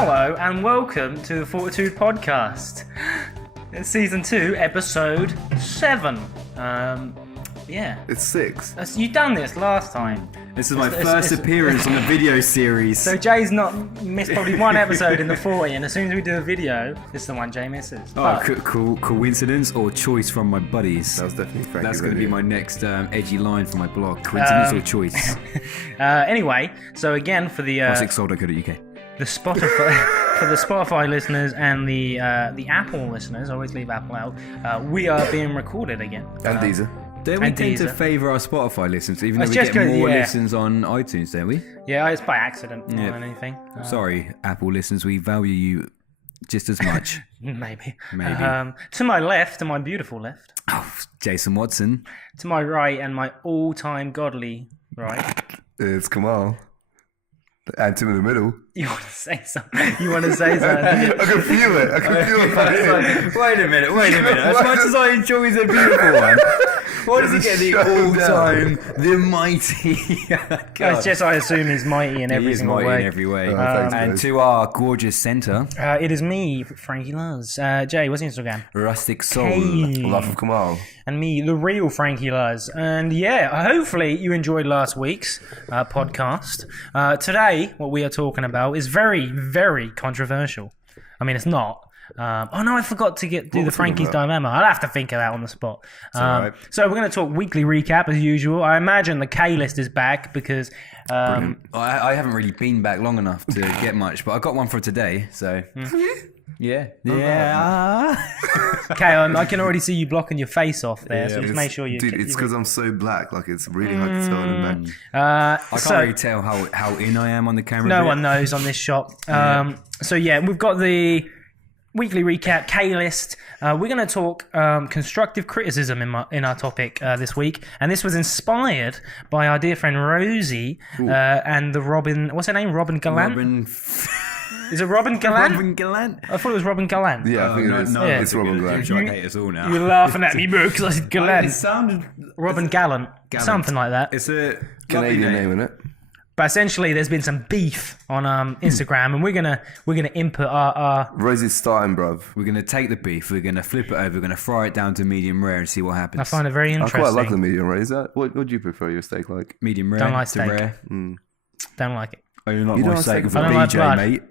Hello and welcome to the Fortitude Podcast. It's season 2, episode 7. Yeah. It's 6. You done this last time. This is my first appearance on the video series. So Jay's not missed probably one episode in the 40, and as soon as we do a video, this is the one Jay misses. Oh, coincidence or choice from my buddies? That was definitely Frankie. That's going to be my next edgy line for my blog. Coincidence or choice? Anyway, so again for the Classicsolder.co.uk. the Spotify for the Spotify listeners and the Apple listeners, always leave Apple out. We are being recorded again. And Deezer. Don't we tend to favour our Spotify listens, even though we get more listens on iTunes, don't we? Yeah, it's by accident more than anything. Sorry, Apple listeners, we value you just as much. Maybe. To my left, to my beautiful left. Oh, Jason Watson. To my right and my all-time godly right. It's Kamal. And Tim in the middle. You want to say something? I can feel it. Wait a minute. As much as I enjoy the beautiful one, why does he get the all-time, the mighty? It's just I assume he's mighty in every single way. He is mighty in every way. Thanks, and guys. to our gorgeous centre. It is me, Frankie Luz. Jay, what's your Instagram? Rustic Soul. Love of Kamal. And me, the real Frankie Luz. And yeah, hopefully you enjoyed last week's podcast. Today, what we are talking about is very, very controversial. I mean, it's not. I forgot to do the Frankie's Dilemma. I'll have to think of that on the spot. Right. So we're going to talk weekly recap as usual. I imagine the K-list is back because... I haven't really been back long enough to get much, but I got one for today, so... Yeah. Okay, I can already see you blocking your face off there, so just make sure you... Dude, it's because I'm so black, like it's really hard to tell in the back. I can't really tell how in I am on the camera. No one knows on this shot. So yeah, we've got the weekly recap, K-list. We're going to talk constructive criticism in our topic this week, and this was inspired by our dear friend Rosie and the Robin... What's her name? Robin Gallant? Is it Robin Gallant? Robin Gallant? I thought it was Robin Gallant. Yeah, I think it is. No, it's Robin Gallant. I hate us all now. You're laughing at me, bro, because I said Gallant. It sounded... Robin Gallant. Something like that. It's a Canadian name, isn't it? But essentially, there's been some beef on Instagram, and we're gonna input our... Rosie's starting, bruv. We're going to take the beef, we're going to flip it over, we're going to fry it down to medium rare and see what happens. I find it very interesting. I quite like the medium rare. Is that what do you prefer your steak like? Medium rare. Don't like to steak. rare. Don't like it. Oh, you're not You my don't steak like for I don't like BJ, blood. mate.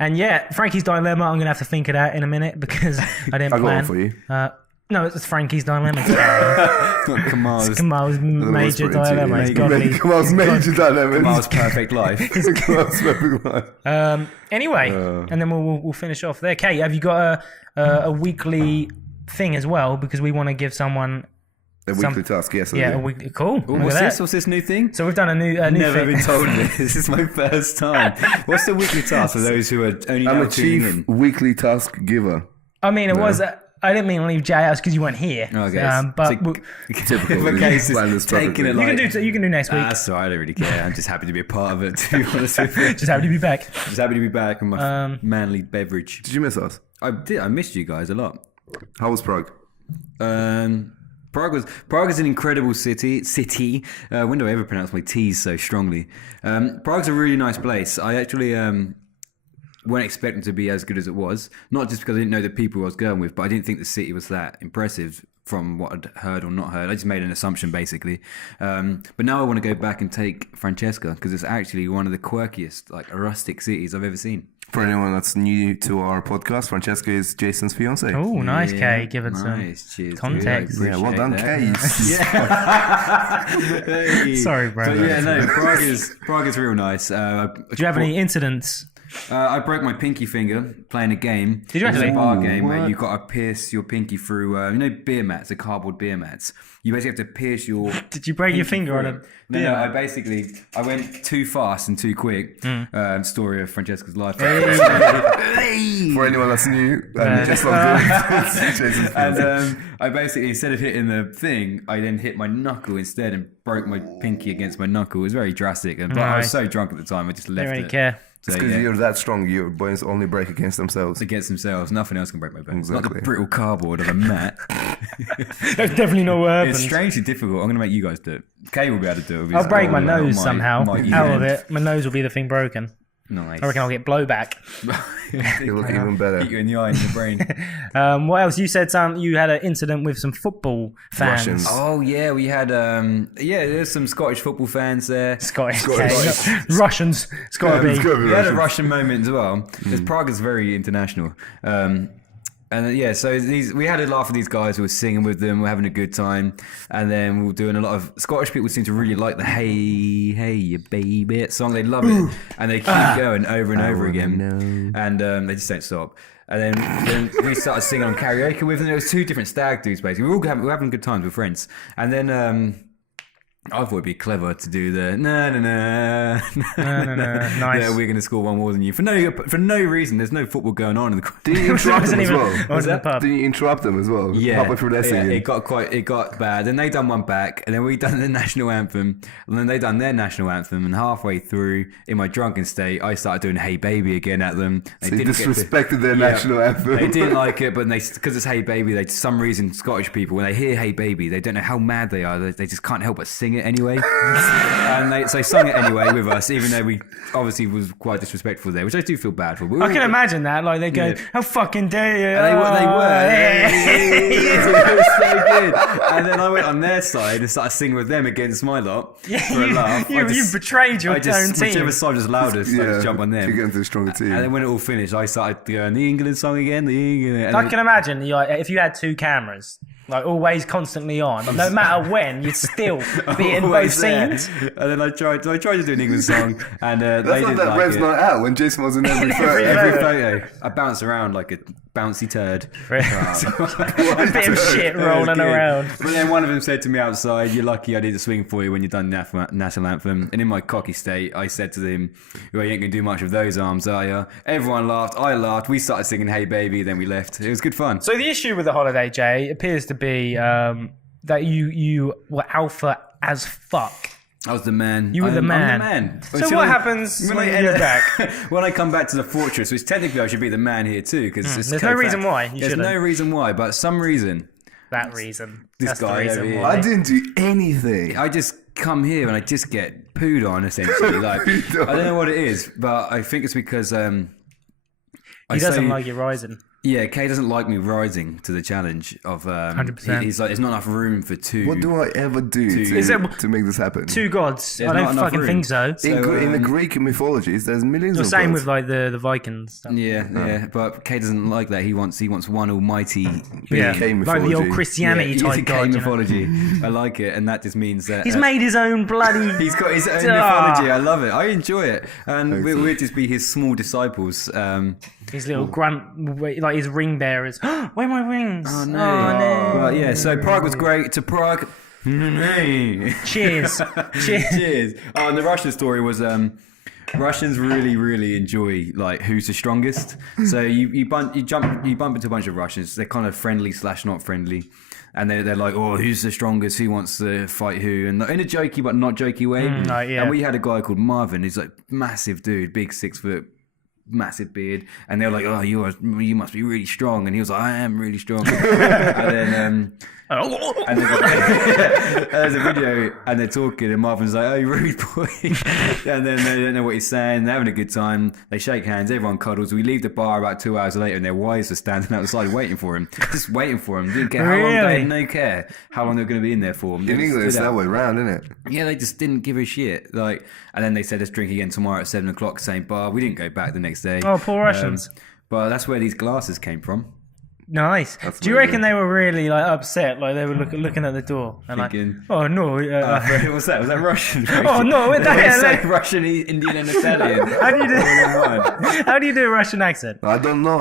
And yeah, Frankie's Dilemma, I'm gonna have to think of that in a minute because I didn't I got plan. one for you. No, it's Frankie's Dilemma. Kamal's major dilemma. It's godly. Kamal's major dilemma. Kamal's perfect life. Kamal's perfect life. Anyway, and then we'll finish off there. Kate, have you got a weekly thing as well? Because we want to give someone A weekly task, yes. a weekly. Cool. Ooh, what's this new thing? So we've done a new Never thing. been told this. This is my first time. What's the weekly task for those who are only I'm now a tuning chief in? weekly task giver. I mean, it was. I didn't mean to leave Jay out because you weren't here. Okay, but Typical. Okay, so Plan this taking it perfectly. you can do next week. That's all right, I don't really care. I'm just happy to be a part of it, to be honest with you. Just happy to be back. Just happy to be back on my manly beverage. Did you miss us? I did. I missed you guys a lot. How was Prague? Prague is an incredible city. When do I ever pronounce my T's so strongly? Prague's a really nice place. I actually weren't expecting to be as good as it was. Not just because I didn't know the people I was going with, but I didn't think the city was that impressive from what I'd heard or not heard. I just made an assumption, basically. But now I want to go back and take Francesca because it's actually one of the quirkiest, like, rustic cities I've ever seen. For anyone that's new to our podcast, Francesca is Jason's fiance. Oh, nice, Kay. Give it some Cheers, context. dude. Yeah, well done, Kay. Hey. Sorry, bro. But yeah, no, Prague is real nice. Do you have any incidents? I broke my pinky finger playing a game. Did you actually? It was a bar game where you got to pierce your pinky through, beer mats, the cardboard beer mats. You basically have to pierce your... Did you break your finger on a beer No, mat? I went too fast and too quick. Story of Francesca's life. For anyone that's new, just logged in. Jason's fiance. And I basically, instead of hitting the thing, I then hit my knuckle instead and broke my pinky against my knuckle. It was very drastic. But I was so drunk at the time, I just left They don't really it. care. It's because you're that strong, your bones only break against themselves. Against themselves, nothing else can break my bones. Exactly. Not the brittle cardboard of a mat. That's definitely not what happened. It's strangely difficult. I'm going to make you guys do it. Kay will be able to do it. I'll break my nose somehow out of it. My nose will be the thing broken. Nice. I reckon I'll get blowback. It'll look even better. Hit you in the eye and your brain. What else? You said you had an incident with some football fans. Russians. Oh yeah, we had there's some Scottish football fans there. Scottish. Russians. It's got to be. We had a Russian moment as well. Because Prague is very international. So we had a laugh with these guys. We were singing with them. We were having a good time, and then we were doing a lot of Scottish people seem to really like the "Hey, hey, you baby" song. They love it, and they keep going over and over again, and they just don't stop. And then we started singing on karaoke with them. There was two different stag dudes basically. We were having good times with friends, and then. I thought it'd be clever to do the no. Nice. Yeah, we're going to score one more than you for no reason. There's no football going on in the. Did you interrupt them as well? Did you interrupt them as well? Yeah, it got bad. Then they done one back, and then we done the national anthem, and then they done their national anthem. And halfway through, in my drunken state, I started doing "Hey Baby" again at them. They disrespected their national anthem. They didn't like it, but because it's "Hey Baby," they for some reason Scottish people when they hear "Hey Baby," they don't know how mad they are. They just can't help but sing it anyway. And they sung it anyway with us, even though we obviously was quite disrespectful there, which I do feel bad for. I can imagine that. Like they go, "How fucking dare you!" And they were. It was so good. And then I went on their side and started singing with them against my lot for a laugh. You betrayed your own team. Whichever side was loudest, I just jump on them. To get into a stronger team. And then when it all finished, I started going the England song again. I can imagine if you had two cameras. Like always, constantly on. No matter when, you'd still be in both scenes. And then I tried to do an England song, and that's they like didn't that like Rev's it. Night Out when Jason was in every photo. I bounce around like a bouncy turd. A bit of shit rolling around. But then one of them said to me outside, "You're lucky I did a swing for you when you're done national anthem." And in my cocky state, I said to them, "Well, you ain't gonna do much with those arms, are you?" Everyone laughed. I laughed. We started singing "Hey Baby," then we left. It was good fun. So the issue with the holiday, Jay, appears to be that you were alpha as fuck. I was the man. You were the man. I'm the man. So what happens when you get back? When I come back to the fortress, which technically I should be the man here too, because there's no reason why. There's no reason why, but some reason. That reason. This guy over here. I didn't do anything. I just come here and I just get pooed on essentially. Like I don't know what it is, but I think it's because he doesn't like you rising. Yeah, Kay doesn't like me rising to the challenge of 100%. He's like, there's not enough room for two. What do I ever do to make this happen? Two gods. There's I don't fucking think so. In the Greek mythologies, there's millions of gods. The same with like the Vikings. Stuff. Yeah. But Kay doesn't like that. He wants one almighty. Like the old Christianity type god. Mythology. I like it, and that just means that he's made his own bloody. He's got his own mythology. I love it. I enjoy it, and we'll just be his small disciples. His little grunt, like his ring bearers. Where are my rings? Oh no! Well, yeah. So Prague was great. To Prague. Cheers. Cheers. Oh, and the Russian story was Russians really enjoy like who's the strongest. So you bump into a bunch of Russians. They're kind of friendly / not friendly. And they're like, oh, who's the strongest? Who wants to fight who? And in a jokey but not jokey way. And we had a guy called Marvin. He's like massive dude, big 6 foot. Massive beard, and they're like, "Oh, you must be really strong," and he was like, "I am really strong." and then there's a video, and they're talking, and Marvin's like, "Oh, you rude boy," and then they don't know what he's saying. They're having a good time. They shake hands. Everyone cuddles. We leave the bar about 2 hours later, and their wives are standing outside waiting for him, just waiting for him. Didn't care how long. They had no care how long they're going to be in there for. In England, it's that way round, isn't it? Yeah, they just didn't give a shit. Like, and then they said, "Let's drink again tomorrow at 7 o'clock." Same bar. We didn't go back the next day. Oh, poor Russians. But that's where these glasses came from. Nice. Do you reckon they were really like upset? Like they were looking at the door and thinking, like, "Oh no!" What's that? Was that Russian? Oh no! What the hell? Like Russian, Indian, and Italian. How do you do a Russian accent? I don't know.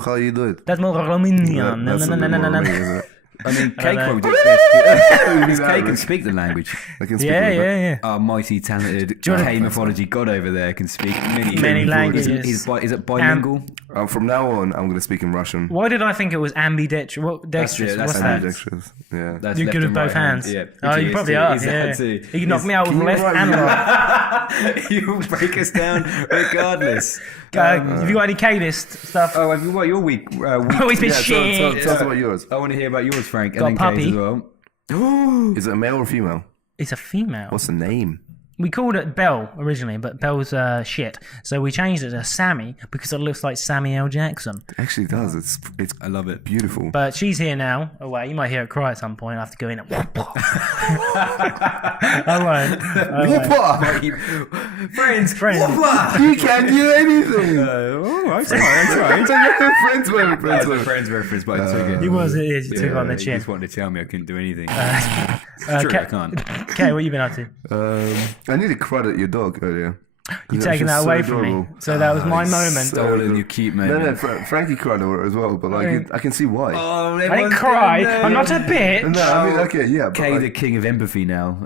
How you do it. That's more Romanian. I mean, Kay probably did best. Kay can speak the language. I can speak yeah. Our mighty, talented Kay mythology god over there can speak many languages. Is it bilingual? From now on, I'm going to speak in Russian. Why did I think it was ambidextrous? Dexterous? What's that? Ambidextrous. Yeah. That's you're good with both hands. Yeah. Oh, you probably are. Yeah. You can knock me out with left and right. You break us down regardless. Have you got any K-list stuff? Oh, have you got your week? Always been shit. Tell us about yours. I want to hear about yours Frank. Got And a then Kay's puppy. as well. Is it a male or female? It's a female. What's the name? We called it Belle originally, but Belle's shit. So we changed it to Sammy because it looks like Sammy L. Jackson. It actually does. It's I love it. beautiful. But she's here now. Oh, wait, you might hear it cry at some point. I have to go in and... I won't. Whopper! Friends. Friends. You can't do anything. I try. Friends were Friends reference, but it's so good. He was, it is. You took it on the You chin. just wanted to tell me I couldn't do anything. It's true, I can't. Okay, what you been up to? I need to credit your dog earlier. You're taking that away from me. So that was my moment. Stolen your cute moment. No, Frankie cried over it as well, but like I can see why. Oh, I didn't cry. I'm not a bitch. No, I mean, okay, yeah. But Kay, like, the king of empathy now,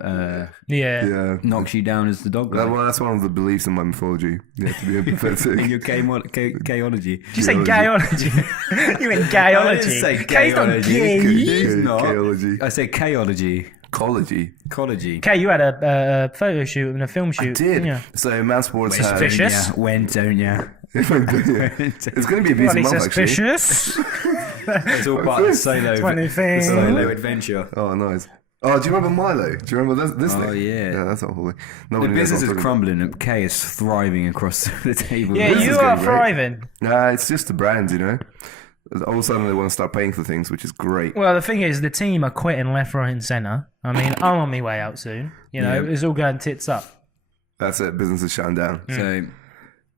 Yeah. yeah. knocks you down as the dog guy. Well, that's one of the beliefs in my mythology. You have to be In empathetic. your Kayology. Did you say gayology? You meant gayology. I didn't say Kay's not gayology. gay. It's not. Kayology. I say Kayology. Ecology. Ecology. Kay, you had a photo shoot and a film shoot. I did. Yeah. So Man Sports Wait, had... suspicious? When don't ya? It's going to be a busy Bloody month, actually. suspicious. It's all part of the solo, Funny thing. the solo adventure. Oh, nice. Oh, do you remember Milo? Do you remember this thing? Oh, yeah. Yeah, that's not holy. The Nobody knows business what is I'm talking crumbling and Kay is thriving across the table. Yeah, This you is are going great. thriving. Nah, it's just the brands, you know? All of a sudden they want to start paying for things, which is great. Well, the thing is, the team are quitting left, right, and centre. I mean, I'm on my way out soon. You know, Yeah. it's all going tits up. That's it. Business is shutting down. So,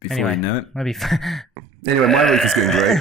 before Anyway, you know it, maybe. Anyway, my week is going great.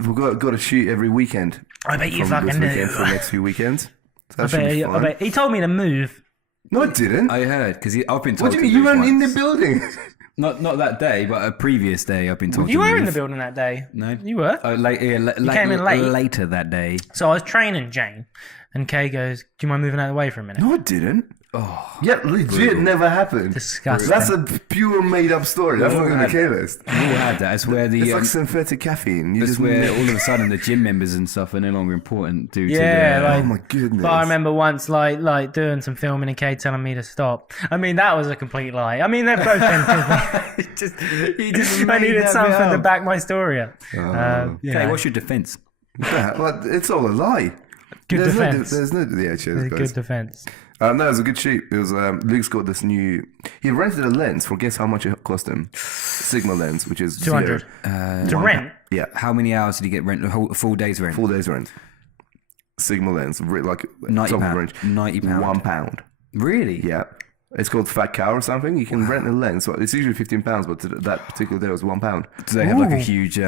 We've got to shoot every weekend. I bet you From this fucking weekend do. for the next few weekends. So I that should be bet, I fun. bet he told me to move. No, it didn't. I heard because I've been told. What do you mean? to You move weren't in the once. building. Not that day, but a previous day. I've been told. You to were move. in the building that day. No, You were. came in late. later that day. So I was training Jane, and Kay goes, "Do you mind moving out of the way for a minute?" No, it didn't. Oh, Yeah, legit never happened. Disgusting. That's a pure made up story. That's not in the K list. we all had that. It's where the It's like synthetic caffeine. You it's just where all of a sudden the gym members and stuff are no longer important due Yeah, to the. like- Oh my goodness. But I remember once, like doing some filming and Kay telling me to stop. I mean, that was a complete lie. I mean, they've both been. He just I made needed that something bit to up. back my story up. You Okay, know, what's your defense? Yeah, well, it's all a lie. good There's defense. there's no. Yeah, cheers, Good guys. defense. No, it was a good shoot. It was Luke's got this new. He rented a lens for guess how much it cost him. Sigma lens, which is 200 zero. to rent. Yeah, How many hours did he get rent? A full day's rent. 4 days rent. Sigma lens, like £90. top of the range. £90. £1. Really? Yeah. It's called Fat Cow or something. You can rent a lens. So it's usually £15, but that particular day was £1. Do they have like a Ooh. huge,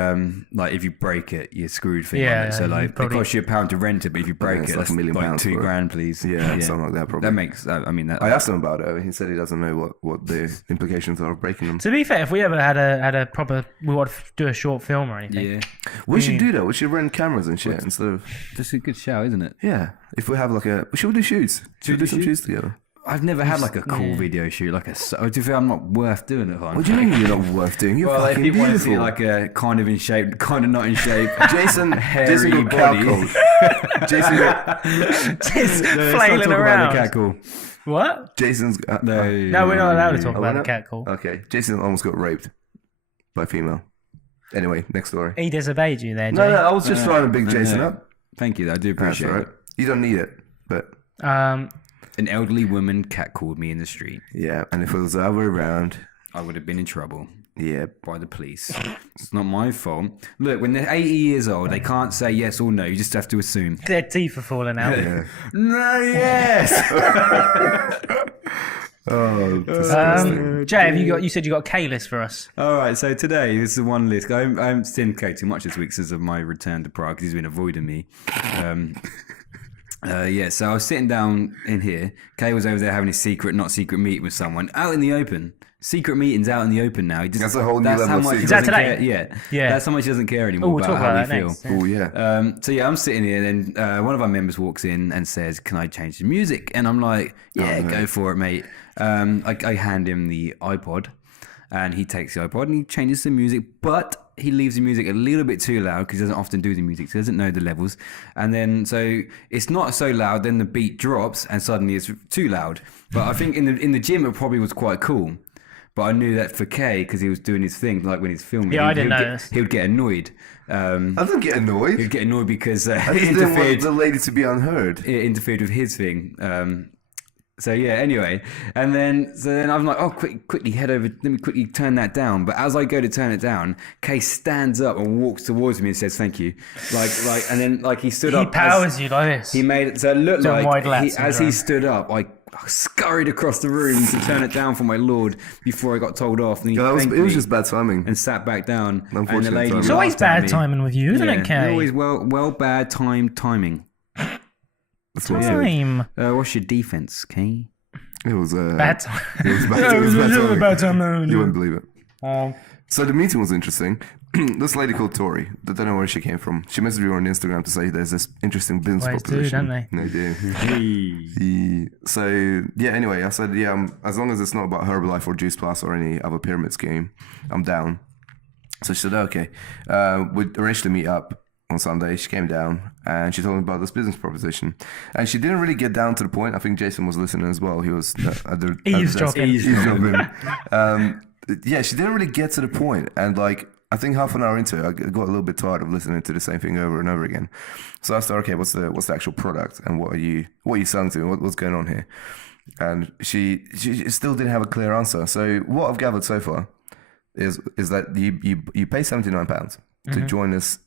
like if you break it, you're screwed thing Yeah, on it? So you like, probably- it costs you £1 to rent it, but if you break it's it, like that's £1 million like for it. £2,000, please. Yeah, something like that probably. That makes, I mean, that. I asked him about it. He said he doesn't know what the implications are of breaking them. To be fair, if we ever had a proper, we want to do a short film or anything. Yeah, We should do that. We should rent cameras and shit instead of. that's a good show, isn't it? Yeah. If we have like a. Should we do shoots? Should we do some shoots together? I've never had like a cool video shoot, like do you feel I'm not worth doing it on? What do you mean you're not worth doing? You're Well, if fucking you want to beautiful. see like a kind of in shape, kind of not in shape, Jason hairy got body. catcalled. Jason got, Just No, let's not flailing talk about around. the cat call. What? Jason's. No, No, we're not allowed to talk Oh, about we're the not? cat call. Okay, Jason almost got raped by a female. Anyway, next story. He disobeyed you there, Jay. No, I was just trying to big Jason no. up. Thank you, I do That's appreciate all right. it. You don't need it, but An elderly woman catcalled me in the street. yeah. And if it was the other way around, I would have been in trouble yeah. by the police. It's not my fault. Look, when they're 80 years old, they can't say yes or no. You just have to assume. Their teeth are falling out. Yeah. No, yes. Oh, disgusting. Jay, have you got? You said you got a K list for us. All right, so today this is the one list. I haven't seen Kay too much this week because of my return to Prague. 'Cause he's been avoiding me. Yeah, so I was sitting down in here. Kay was over there having a secret, not secret meeting with someone out in the open. Secret meetings out in the open now. He just, That's a whole new that's level how of much he secret. Is that doesn't today? care. Yeah, Yeah. That's how much he doesn't care anymore Oh, we'll about talk how about we that feel. next. Oh yeah. So yeah, I'm sitting here, and then one of our members walks in and says, "Can I change the music?" And I'm like, "Yeah, go for it, mate." I hand him the iPod, and he takes the iPod and he changes the music, but he leaves the music a little bit too loud because he doesn't often do the music, so he doesn't know the levels. And then so it's not so loud, then the beat drops, and suddenly it's too loud. But I think in the gym it probably was quite cool. But I knew that for Kay, because he was doing his thing, like when he's filming. Yeah, I didn't know this. He would get annoyed. I didn't get annoyed. He'd get annoyed because I just didn't want the lady to be unheard. it interfered with his thing. So yeah, anyway, and then I'm like, oh, quickly head over. Let me quickly turn that down. But as I go to turn it down, Kay stands up and walks towards me and says, "Thank you." And then he stood up. He powers you like this. He made it so it looked Doing wide like lats as he stood up, I scurried across the room to turn it down for my lord before I got told off. And he thanked It was me just bad timing. and sat back down. And the Unfortunate lady timing. It's always laughed at bad me. timing with you, isn't it, Kay? Always bad timing. That's what Time. What's your defense, Kay? it was. Bad time. It was bad. It was bad timing. You wouldn't believe it. So the meeting was interesting. This lady called Tori, I don't know where she came from. She messaged me on Instagram to say there's this interesting business Always do, proposition. don't they? They do. So yeah, anyway, I said as long as it's not about Herbalife or Juice Plus or any other pyramid scheme, I'm down. So she said, okay. We'd arranged to meet up on Sunday. She came down and she told me about this business proposition. And she didn't really get down to the point. I think Jason was listening as well. He was Eavesdropping. Yeah, she didn't really get to the point. And I think half an hour into it, I got a little bit tired of listening to the same thing over and over again. So I asked her, okay, what's the actual product and what are you selling to? What's going on here? And she still didn't have a clear answer. So what I've gathered so far is that you pay £79 to join this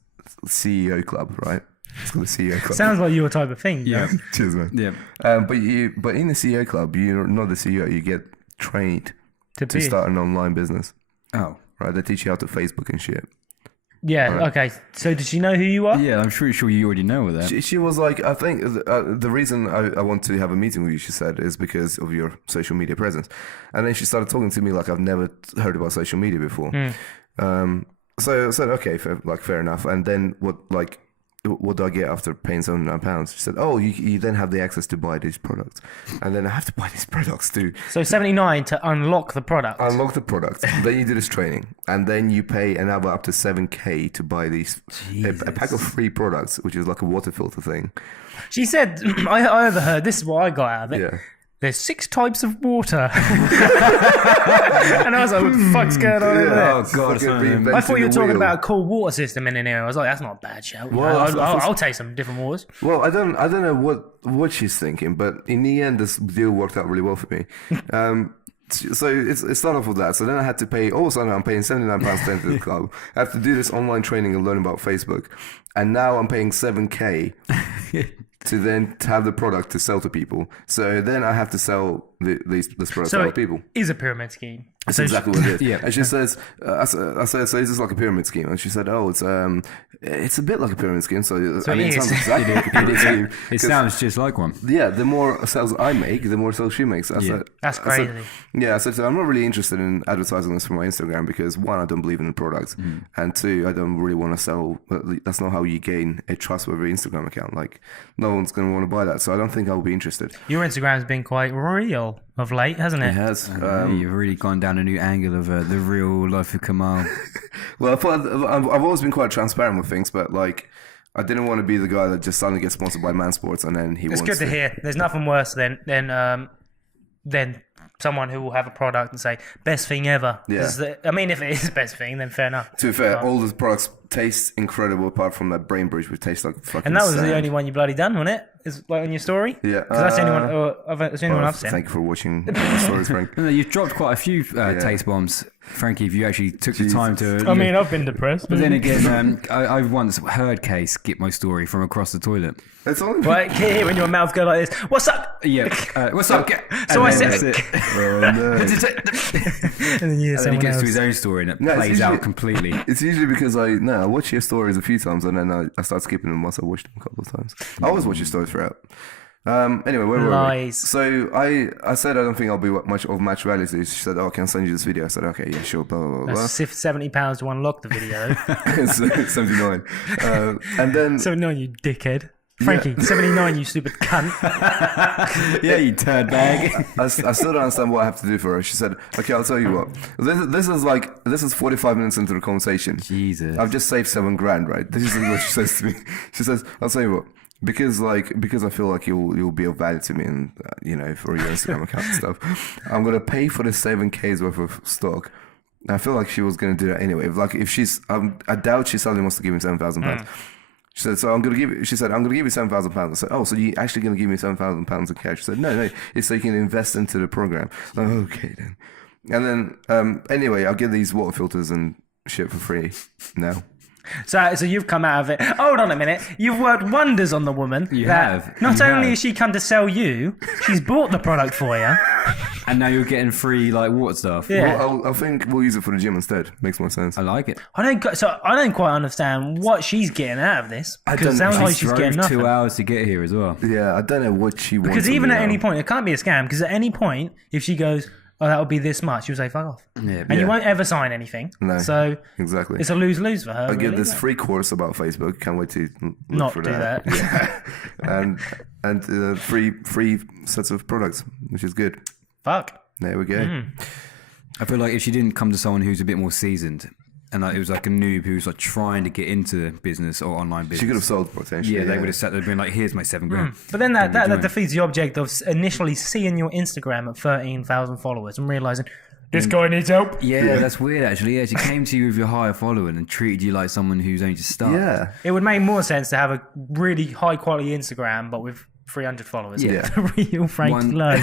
CEO club, right? It's called the CEO club. Sounds like your type of thing. Yeah. Cheers, man. Yeah. But in the CEO club, you're not the CEO. You get trained to start an online business. Oh. Right, they teach you how to Facebook and shit. Yeah, Right. okay. So did she know who you are? Yeah, I'm pretty sure you already know that. She was like, I think the reason I want to have a meeting with you, she said, is because of your social media presence. And then she started talking to me like I've never heard about social media before. So I said, okay, fair enough. And then what do I get after paying £79? She said, oh, you then have the access to buy these products. And then I have to buy these products too. So 79 to unlock the product. Unlock the product. Then you do this training. And then you pay another up to 7K to buy these a pack of free products, which is like a water filter thing. She said, I overheard, this is what I got out of it. Yeah. There's 6 types of water. And I was like, what the fuck's going on over there? Oh, God. I thought you were talking about a cool water system in here. I was like, that's not a bad shout. Well, I'll take some different waters. Well, I don't know what she's thinking, but in the end, this deal worked out really well for me. So it started off with that. So then I had to pay. All of a sudden, I'm paying £79 to enter the club. I have to do this online training and learn about Facebook, and now I'm paying 7K to then have the product to sell to people. So then I have to sell this product to other people. Is a pyramid scheme. That's exactly what it is. Yeah. And she says, I said, so is this like a pyramid scheme? And she said, oh, it's a bit like a pyramid scheme. So it it is. sounds exactly like a pyramid scheme. It sounds just like one. Yeah, the more sales I make, the more sales she makes. That's crazy. I said, I'm not really interested in advertising this for my Instagram because one, I don't believe in the product, and two, I don't really want to sell. That's not how you gain a trustworthy Instagram account. Like, no one's going to want to buy that, so I don't think I'll be interested. Your Instagram's been quite real of late, hasn't it? It has. You've really gone down a new angle of the real life of Kamal. Well, I've always been quite transparent with things, but I didn't want to be the guy that just suddenly gets sponsored by Man Sports and then It's good to hear. There's nothing worse than someone who will have a product and say best thing ever. Yeah. I mean, if it is the best thing, then fair enough. To be fair, all the products taste incredible apart from that brain bridge, which tastes like fucking And that was sand. the only one you bloody done, wasn't it? Is like on your story? Yeah. Because that's the only one. That's the only one I've seen. Thank you for watching the stories, Frank. No, you've dropped quite a few taste bombs, Frankie, if you actually took the time to... I mean, I've been depressed. But then again, I've once heard Kay skip my story from across the tolet. It's only Right, can you hear when your mouth go like this? What's up? Yeah. What's up? So I said... That's it. Oh, no. And then you hear And then he someone gets to else. his own story and it No, it's plays out usually- completely. It's usually because I watch your stories a few times and then I start skipping them once I watched them a couple of times. I always watch your stories throughout. Anyway, where were we? Lies. So I said I don't think I'll be much of match value to you. She said, oh, can I send you this video? I said, okay, yeah, sure, blah, blah, blah, blah. That's £70 to unlock the video. 79. And then... 79, you dickhead. Frankie, 79, you stupid cunt. Yeah, you turd bag. I still don't understand what I have to do for her. She said, okay, I'll tell you what. This is 45 minutes into the conversation. Jesus. I've just saved $7,000, right? This is what she says to me. She says, I'll tell you what. because I feel like you'll be of value to me, and for your Instagram account and stuff. I'm gonna pay for the 7K's worth of stock. I feel like she was gonna do that anyway. If she's, I doubt she suddenly wants to give me £7,000. She said, "So I'm gonna give you." She said, "I'm gonna give you £7,000." I said, "Oh, so you actually gonna give me £7,000 in cash?" She said, "No, it's so you can invest into the program." I'm like, okay then. And then anyway, I'll get these water filters and shit for free now. So you've come out of it. Hold on a minute. You've worked wonders on the woman. You have. Not only has she come to sell you, she's bought the product for you. And now you're getting free water stuff. Yeah. Well, I think we'll use it for the gym instead. Makes more sense. I like it. I don't quite understand what she's getting out of this. Because it sounds like she's getting nothing. 2 hours to get here as well. Yeah, I don't know what she wants. Because even at any point, it can't be a scam. Because at any point, if she goes, "Oh, that'll be this much," you'll say, "Fuck off," and you won't ever sign anything. No, so exactly, it's a lose-lose for her. I get this free course about Facebook. Can't wait to look not for do that. Yeah. and free sets of products, which is good. Fuck. There we go. I feel like if she didn't come to someone who's a bit more seasoned, and it was like a noob who's like trying to get into business or online business, She could have sold potentially. Yeah, they would have sat there and been like, "Here's my $7,000." But then that defeats the object of initially seeing your Instagram at 13,000 followers and realizing this guy needs help. Yeah, that's weird actually. Yeah, she came to you with your higher following and treated you like someone who's only just started. Yeah. It would make more sense to have a really high quality Instagram, but with 300 followers. Yeah. Real Frank Lowe.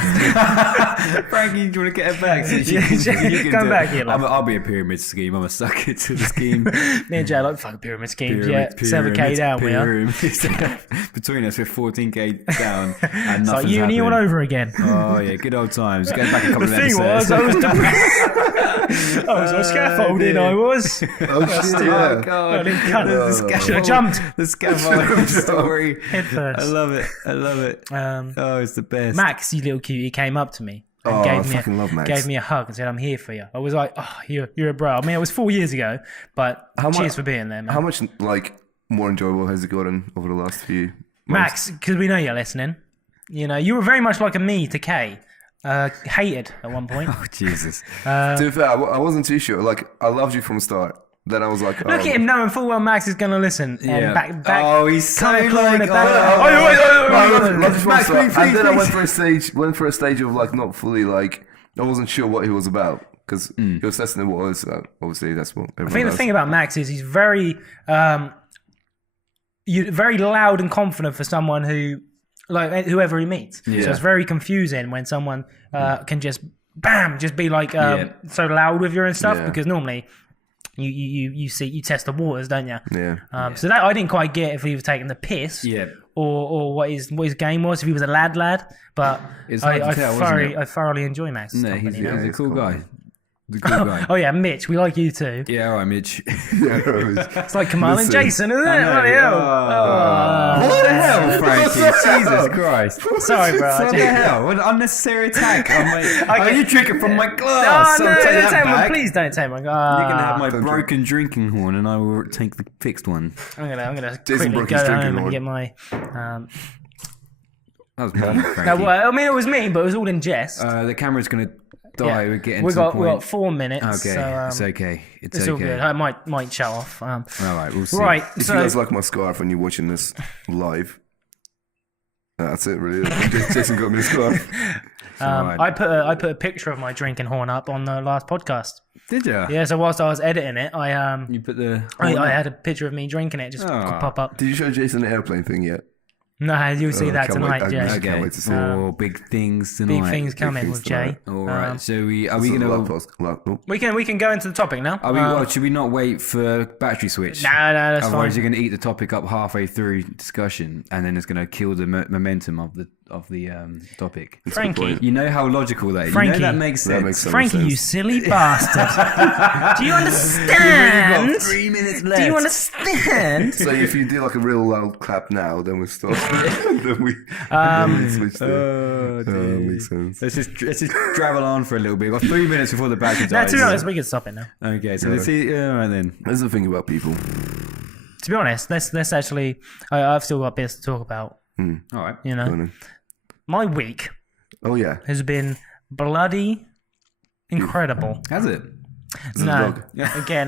Frankie, do you want to get it back? So Come back here, love. I'll be a pyramid scheme. I'm a sucker to the scheme. Me and Jay like fucking pyramid schemes. 7K down, we are. Between us, we're 14K down. And It's like uni all over again. Oh yeah, good old times. Go back a couple of The thing episodes. was, I was depressed. I was on scaffolding, I was. Oh shit! Yeah. God. I didn't cut it. Should have jumped. The scaffolding story. Head first. I love it. It's the best. Max, you little cutie, came up to me and Oh, I fucking love Max. gave me a hug and said, "I'm here for you." I was like, "Oh, you're a bro." I mean, it was 4 years ago, but cheers for being there, man. How much more enjoyable has it gotten over the last few months? Max, because we know you're listening. You were very much like a me to Kay. Hated at one point. Oh Jesus. To be fair, I wasn't too sure. I loved you from the start. Then I was like, Look at him knowing full well Max is going to listen. And back, oh, he's so kind of like, and then I went for a stage of not fully I wasn't sure what he was about because he was testing the waters. Obviously, that's what everyone I think does. the thing about Max is he's very, very loud and confident for someone who, whoever he meets. Yeah. So it's very confusing when someone can just be so loud with you and stuff because normally. You test the waters, don't you? Yeah. So that I didn't quite get if he was taking the piss, or what his game was. If he was a lad, but It's hard to tell, wasn't it? I thoroughly enjoy Max's No, company. he's now. a cool guy. The cool guy. Oh yeah, Mitch, we like you too. Yeah, all right, Mitch. It's like Kamal and Listen, Jason, isn't it? I know, Bloody hell. What the hell, Frankie? Jesus Christ. Sorry, bro. What the hell? What an unnecessary attack. You drinking from my glass. No, I'll take that don't back. Please don't take my. You're gonna have my broken drinking horn, and I will take the fixed one. I'm gonna Jason quickly broke go his drinking home and horn. get my. That was me, Frankie. No, well, I mean it was me, but it was all in jest. The camera's gonna die. We're getting we to the got point. 4 minutes. Okay, so, it's okay. It's all good. I might shut off. All right, we'll see. Right. If So you guys like my scarf and you're watching this live, that's it really. Jason got me a scarf. Alright. I put a picture of my drinking horn up on the last podcast. Did you? Yeah. So whilst I was editing it, You put the. I had a picture of me drinking it just pop up. Did you show Jason the airplane thing yet? No, you'll see that can't wait. tonight, Jay. I Okay. can't wait to see Oh, big things tonight. Big things coming things with Jay. tonight. All right. So are we So gonna? We can go into the topic now. Should we not wait for battery switch? No, that's Otherwise, fine. you're going to eat the topic up halfway through discussion, and then it's going to kill the momentum of the topic. Frankie, You know how logical that is. Frankie. You know that makes sense. That makes sense. Frankie, you silly bastard. Do you understand? We've got 3 minutes left. Do you understand? So if you do a real loud clap now, then we stop. then we switch to. Oh, dear. Makes sense. Let's just travel on for a little bit. We've got 3 minutes before the battery No, dies. to be honest, we can stop it now. Okay, so let's see. All right then. That's the thing about people. To be honest, let's actually. I've still got bits to talk about. All right. You know, my week Oh yeah. has been bloody incredible. Has it? No, dog. again,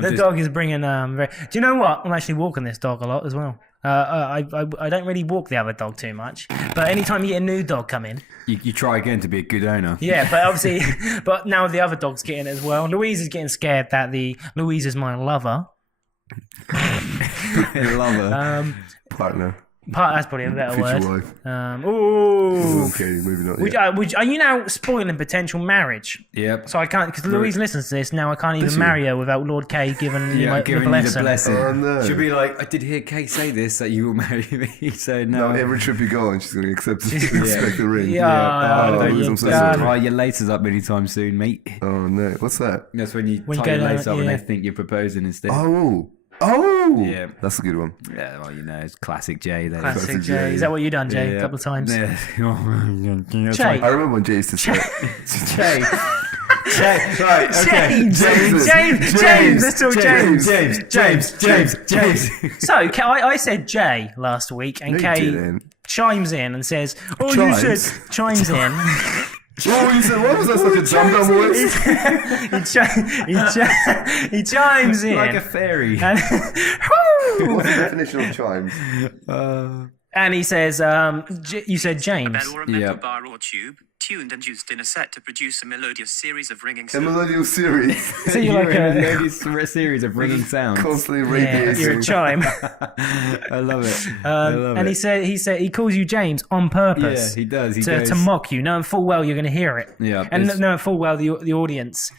the dog is bringing. Do you know what? I'm actually walking this dog a lot as well. I don't really walk the other dog too much. But anytime you get a new dog come in, You try again to be a good owner. yeah. But obviously, but now the other dog's getting it as well. Louise is getting scared that Louise is my lover. Lover. Partner. That's probably a better Future word. wife. Ooh. Okay, maybe not yet. Are you now spoiling potential marriage? Yep. So I can't, because Louise listens to this now. I can't even marry her without Lord K giving you the giving blessing. you the blessing. Oh, no. She'll be like, I did hear Kate say this, that you will marry me. So no. No, every trip you go on, she's going to expect the ring. Yeah. Louise, I'm so God. sorry. Tie your laters up anytime soon, mate. Oh, no. What's that? That's when you When you tie your go laces down, up and yeah. they think you're proposing instead. Oh! Yeah. That's a good one. Yeah, well, you know, it's classic Jay. That Classic Classic Jay. Jay. Is that what you done, Jay? Yeah. A couple of times. Yeah. Jay. I remember when Jay used to say Jay. Right, okay. James. Let's talk James. James. So I said Jay last week, and No, you Kay didn't. chimes in and says, "Oh, Chimes? you said chimes in." Oh, you said, what was that? Such a dumb voice? he chimes in Like a fairy. and, What's the definition of chimes? and he says, "You said James." bell or a metal Yep. bar or tube, tuned and used in a set to produce a melodious series of ringing A sounds. melodious series. So you're like in a, a series of ringing sounds. Constantly yeah, radiating. you're a chime. I love it. I love And it. he said he calls you James on purpose. Yeah, he does. He to goes, mock you, knowing full well you're going to hear it. Yeah, and it's- knowing full well the audience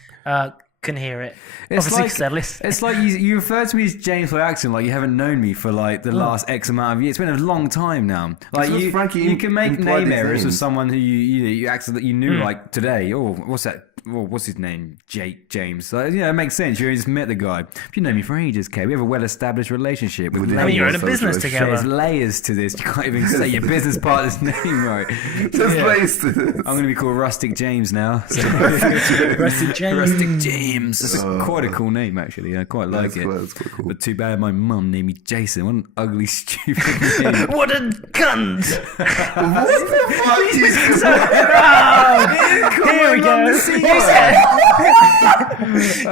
can hear it. It's Obviously, like, 'cause they're listening. it's like you refer to me as James by accent, like you haven't known me for like the last X amount of years. It's been a long time now. Like Because you, Frankie you can make implied name these errors with names. someone who you accent that you knew like today. Oh, what's that? Oh, what's his name? James. So, yeah, it makes sense. You just met the guy. If you know me for ages, Kay, we have a well-established relationship. With did. I mean, you're in a Social business relationship. together. There's layers to this. You can't even say your business partner's name right. Just Yeah. place to this. I'm going to be called Rustic James now. So. Rustic James. Rustic James. That's quite a cool name, actually. I quite like it. That's quite cool. But too bad my mum named me Jason. What an ugly, stupid name. What a cunt! What the fuck? Jesus. Here we go.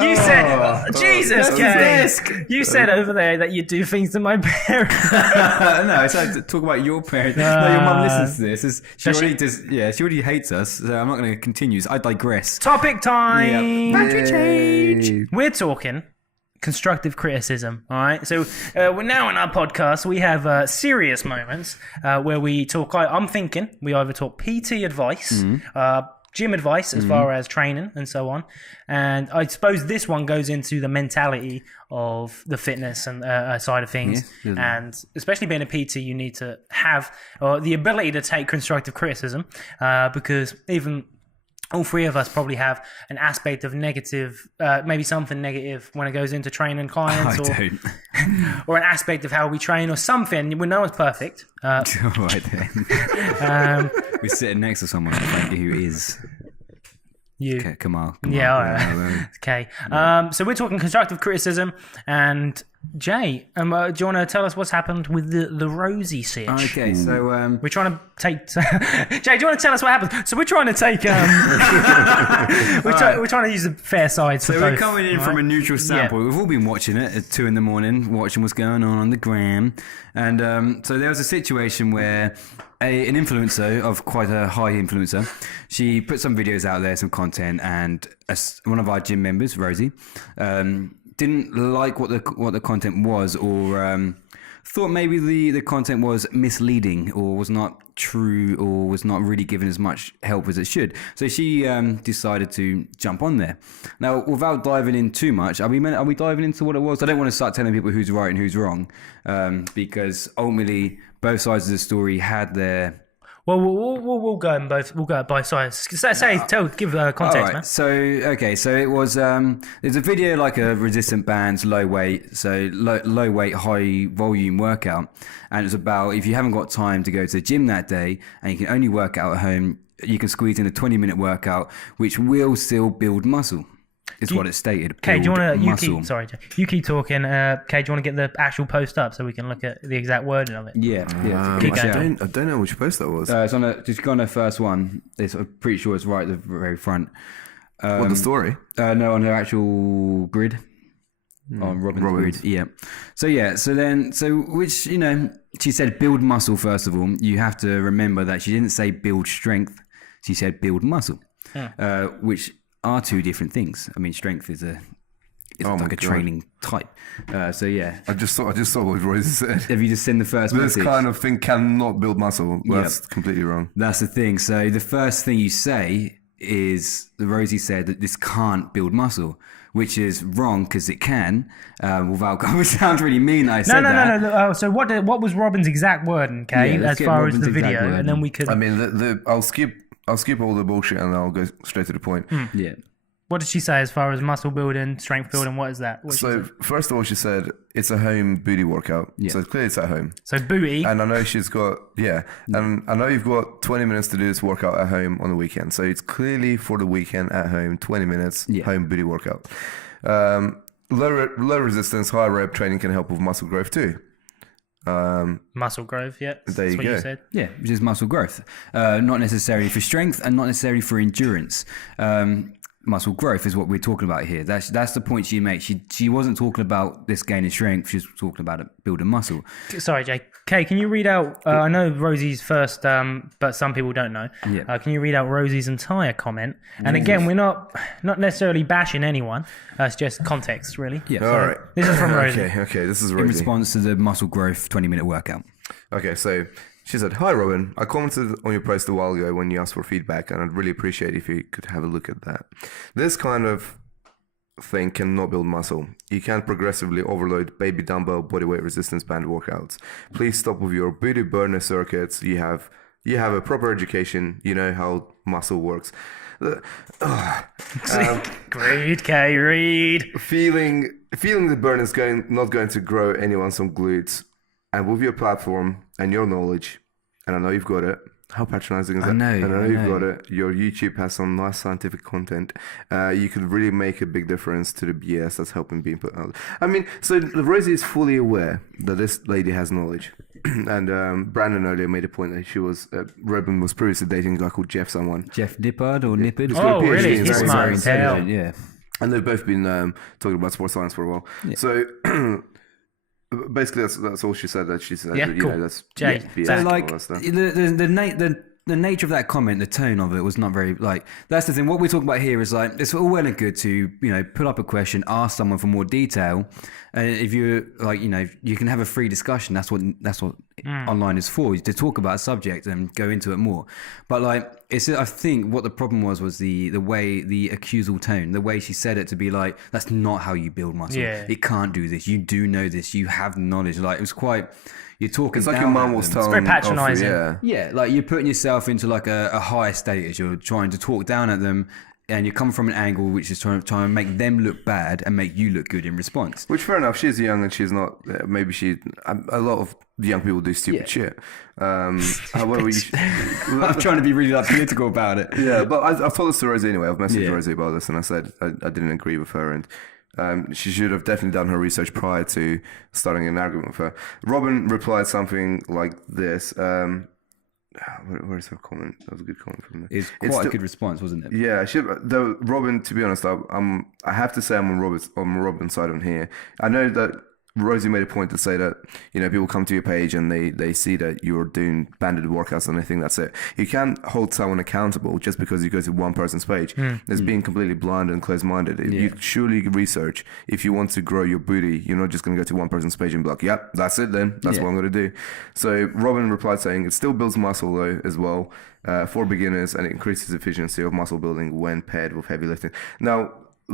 You said, Jesus, Kay. You said over there that you do things to my parents. No, it's like to talk about your parents. No, your mum listens to this. She Does already she? does. Yeah, she already hates us. So I'm not going to continue. I digress. Topic time. Yeah. Battery change. Yay. We're talking constructive criticism. All right. So we're now in our podcast. We have serious moments where we talk. I'm thinking we either talk PT advice, gym advice as far as training and so on, and I suppose this one goes into the mentality of the fitness and side of things. Yeah. And especially being a PT, you need to have the ability to take constructive criticism because even all three of us probably have an aspect of negative, maybe something negative when it goes into training clients, or an aspect of how we train, or something. We know it's perfect. All right then. We're sitting next to someone, thank you, who is. You. Okay, come on. Yeah, all right. Okay. So we're talking constructive criticism, and Jay, do you want to tell us what's happened with the Rosie sitch? Okay, so We're trying to take. Jay, do you want to tell us what happened? So we're trying to take. We're trying to use the fair side. So we're coming in from a neutral sample. Yeah. We've all been watching it at 2 a.m, watching what's going on the gram. And so there was a situation where an influencer of quite a high influencer, she put some videos out there, some content, and one of our gym members, Rosie, didn't like what the content was, or thought maybe the content was misleading or was not true or was not really given as much help as it should. So she decided to jump on there. Now, without diving in too much, are we diving into what it was? I don't want to start telling people who's right and who's wrong, because ultimately both sides of the story had their. Well, we'll go in both. We'll go at both sides. Give context, All right. man. So it was there's a video like a resistant bands low weight, so low weight high volume workout, and it's about if you haven't got time to go to the gym that day and you can only work out at home, you can squeeze in a 20-minute workout which will still build muscle. Is what it stated. Okay, do you want to? muscle. You keep talking. Okay, do you want to get the actual post up so we can look at the exact wording of it? Yeah. Keep I going. don't know which post that was. It's on just go on the first one. I'm pretty sure it's right at the very front. What, the story? No, on her actual grid. on Robin's Robin's. read. Yeah. So which, she said build muscle first of all. You have to remember that she didn't say build strength. She said build muscle, which are two different things. I mean, strength is like a training type. So yeah. I just saw what Rosie said. Have you just seen the first This message? kind of thing cannot build muscle. That's completely wrong. That's the thing. So the first thing you say is Rosie said that this can't build muscle, which is wrong because it can. It sounds really mean. I said that. No. So what was Robin's exact word, okay, Yeah, let's as get far as Robin's the exact video, word. and then we could. I mean, I'll skip all the bullshit and I'll go straight to the point. Yeah. What did she say as far as muscle building, strength building? What is that? So first of all, she said it's a home booty workout. Yeah. So clearly it's at home. So booty. And I know she's got and I know you've got 20 minutes to do this workout at home on the weekend. So it's clearly for the weekend at home, 20 minutes home booty workout. Low resistance, high rep training can help with muscle growth too. Muscle growth, yeah. There That's you what go. you said. Yeah, which is muscle growth. Not necessarily for strength and not necessarily for endurance. Muscle growth is what we're talking about here. That's the point she made. She wasn't talking about this gaining strength. She was talking about it building muscle. Sorry, Jay. Kay, can you read out? I know Rosie's first, but some people don't know. Yeah. Can you read out Rosie's entire comment? And again, we're not necessarily bashing anyone. It's just context, really. Yeah. All right. This is from Rosie. Okay, this is In Rosie. response to the muscle growth 20-minute workout. Okay, so she said, "Hi Robin, I commented on your post a while ago when you asked for feedback, and I'd really appreciate if you could have a look at that. This kind of thing cannot build muscle. You can't progressively overload baby dumbbell bodyweight resistance band workouts. Please stop with your booty burner circuits. You have a proper education. You know how muscle works." Read, Kay, read. Feeling the burn is not going to grow anyone some glutes, and with your platform and your knowledge, and I know you've got it. How patronizing is that? I know you've know. got it. Your YouTube has some nice scientific content. You could really make a big difference to the BS that's helping being put out. I mean, so Rosie is fully aware that this lady has knowledge. And Brandon earlier made a point that Robin was previously dating a guy called Jeff someone. Jeff Nippard or Nippard? Oh, PhD really? in He's very smart as hell. Yeah. And they've both been talking about sports science for a while. Yeah. So basically, that's all she said. That she said, Yeah, that, cool. that's Jay, BS so and like all that stuff. the nature of that comment, the tone of it was not very that's the thing. What we're talking about here is it's all well and good to put up a question, ask someone for more detail, and if you're you can have a free discussion. That's what online is for, to talk about a subject and go into it more. But I think what the problem was the way, the accusal tone, the way she said it, to be that's not how you build muscle. Yeah. It can't do this. You do know this. You have knowledge. It was quite. You're talking. It's like down your mum at was them. telling. very patronising. Yeah, you're putting yourself into a higher status. You're trying to talk down at them, and you come from an angle which is trying to make them look bad and make you look good in response. Which, fair enough, she's young and she's not. Maybe a lot of young people do stupid shit. However, I'm trying to be really political about it. yeah, but I've told this to Rosie anyway. I've messaged Rosie about this, and I said I didn't agree with her, and she should have definitely done her research prior to starting an argument with her. Robin replied something like this. Where is her comment? That was a good comment from her. It's quite a good response, wasn't it? Yeah, though Robin, to be honest, I have to say I'm on Robin's side on here. I know that Rosie made a point to say that people come to your page and they see that you're doing banded workouts and they think that's it. You can't hold someone accountable just because you go to one person's page. It's being completely blind and closed-minded. You surely research. If you want to grow your booty, you're not just going to go to one person's page and be like, "Yep, that's it then. That's what I'm going to do." So Robin replied saying, "It still builds muscle though as well for beginners, and it increases efficiency of muscle building when paired with heavy lifting." Now,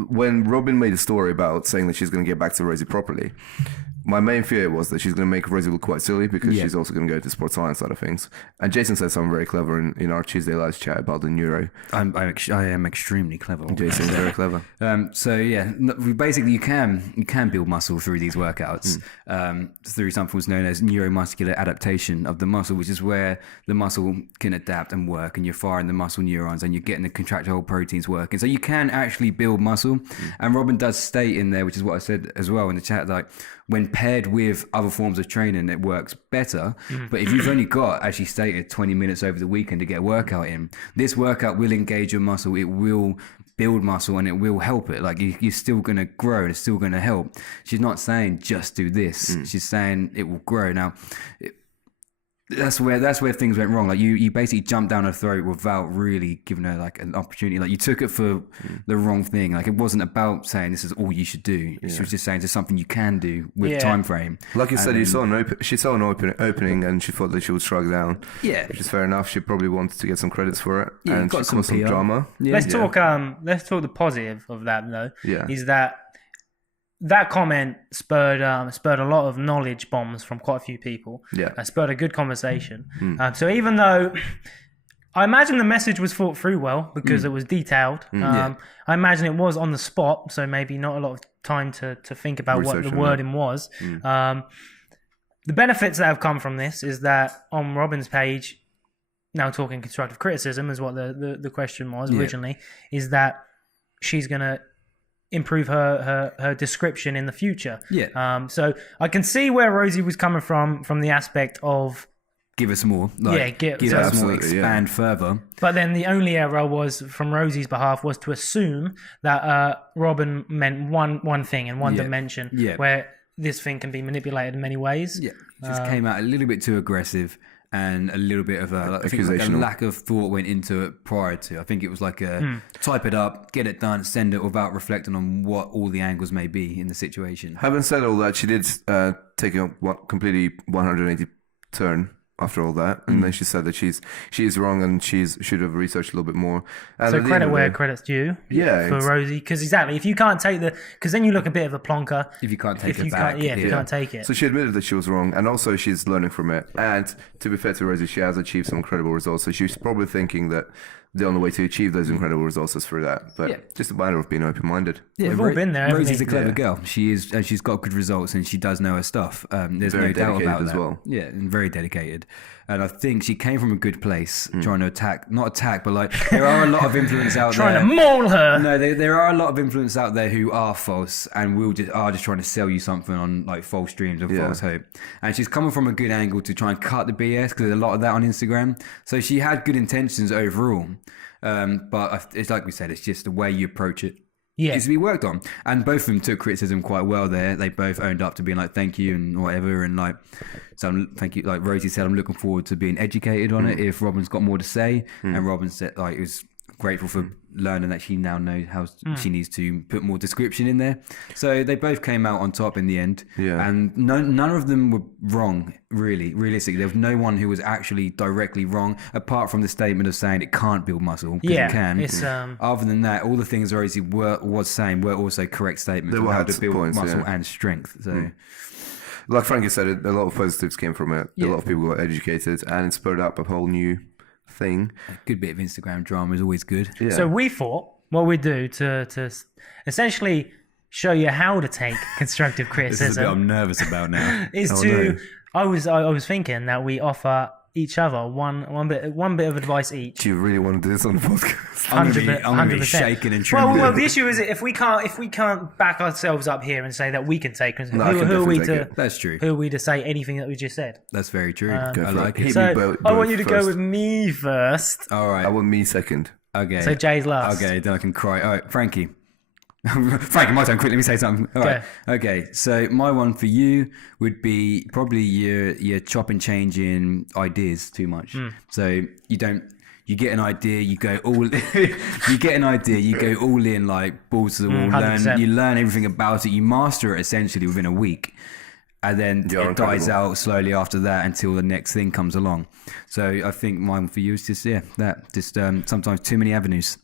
when Robin made a story about saying that she's going to get back to Rosie properly, my main fear was that she's going to make Rosie look quite silly because she's also going to go to sports science side of things. And Jason said something very clever in our Tuesday Lives chat about the neuro. I am extremely clever. Jason's very clever. Basically you can build muscle through these workouts through something known as neuromuscular adaptation of the muscle, which is where the muscle can adapt and work, and you're firing the muscle neurons and you're getting the contractile proteins working. So you can actually build muscle. muscle. And Robin does state in there, which is what I said as well in the chat, like when paired with other forms of training, it works better. But if you've only got, as she stated, 20 minutes over the weekend to get a workout in, this workout will engage your muscle. It will build muscle and it will help it. Like you're still going to grow and it's still going to help. She's not saying just do this. She's saying it will grow. Now, that's where things went wrong. Like you basically jumped down her throat without really giving her like an opportunity. Like you took it for the wrong thing. Like it wasn't about saying this is all you should do. She was just saying it's something you can do with time frame. Like you said, she saw an opening and she thought that she would strike down. Yeah, which is fair enough. She probably wanted to get some credits for it. Yeah, and got she caused some drama. Yeah. Let's talk the positive of that though. Yeah, is that comment spurred a lot of knowledge bombs from quite a few people. Yeah, spurred a good conversation. So even though I imagine the message was thought through well because it was detailed, I imagine it was on the spot, so maybe not a lot of time to think about what the wording was. The benefits that have come from this is that on Robin's page, now talking constructive criticism is what the question was originally, is that she's going to improve her description in the future. So I can see where Rosie was coming from the aspect of give us more. Like, give us more, expand further. But then the only error was from Rosie's behalf was to assume that Robin meant one thing in one dimension, where this thing can be manipulated in many ways. Yeah, just came out a little bit too aggressive. And a little bit of I think like a lack of thought went into it prior to. I think it was like type it up, get it done, send it without reflecting on what all the angles may be in the situation. Having said all that, she did take a completely 180 turn after all that, and then she said that she is wrong and should have researched a little bit more. And so credit where credit's due. Yeah, for Rosie, because exactly, if you can't take because then you look a bit of a plonker. If you can't take it back, if you can't take it. So she admitted that she was wrong, and also she's learning from it. And to be fair to Rosie, she has achieved some incredible results. So she's probably thinking that the only way to achieve those incredible results is through that. But just a matter of being open-minded. Yeah, we've all been there. Rosie's a clever girl. She is, and she's got good results, and she does know her stuff. There's very no doubt about as that. Well. Yeah, and very dedicated. And I think she came from a good place, trying to not attack, but like there are a lot of influence out there. Trying to maul her. No, there are a lot of influence out there who are false and are just trying to sell you something on like false dreams and false hope. And she's coming from a good angle to try and cut the BS because there's a lot of that on Instagram. So she had good intentions overall. But it's like we said, it's just the way you approach it. Yeah, needs to be worked on, and both of them took criticism quite well. There, they both owned up to being like, "Thank you" and whatever, and like, so thank you. Like Rosie said, I'm looking forward to being educated on it. If Robin's got more to say, and Robin said like he was grateful for learning that she now knows how she needs to put more description in there. So they both came out on top in the end. Yeah, and none of them were wrong. Really, realistically, there was no one who was actually directly wrong, apart from the statement of saying it can't build muscle. Yeah, it can. It's, other than that, all the things Rosie was saying were also correct statements on how to build muscle and strength. So. Like Frankie said, a lot of positives came from it. A lot of people got educated, and it spurred up a whole new thing. A good bit of Instagram drama is always good. Yeah. So we thought what we'd do to essentially show you how to take constructive criticism. This is a bit I'm nervous about now. I was thinking that we offer each other one bit of advice each. Do you really want to do this on the podcast? I'm going to be shaking and trembling. Well, the issue is if we can't back ourselves up here and say that we can take it, who are we to? That's true. Who are we to say anything that we just said? That's very true. I like it. So I want you to go with me first. All right. I want me second. Okay. So Jay's last. Okay, then I can cry. All right, Frankie. Frankie, my turn. Quick, let me say something. All right. Okay, so my one for you would be probably your chop and change in ideas too much. So you get an idea, you go all in like balls to the wall. You learn everything about it. You master it essentially within a week, and then it dies out slowly after that until the next thing comes along. So I think mine for you is just sometimes too many avenues.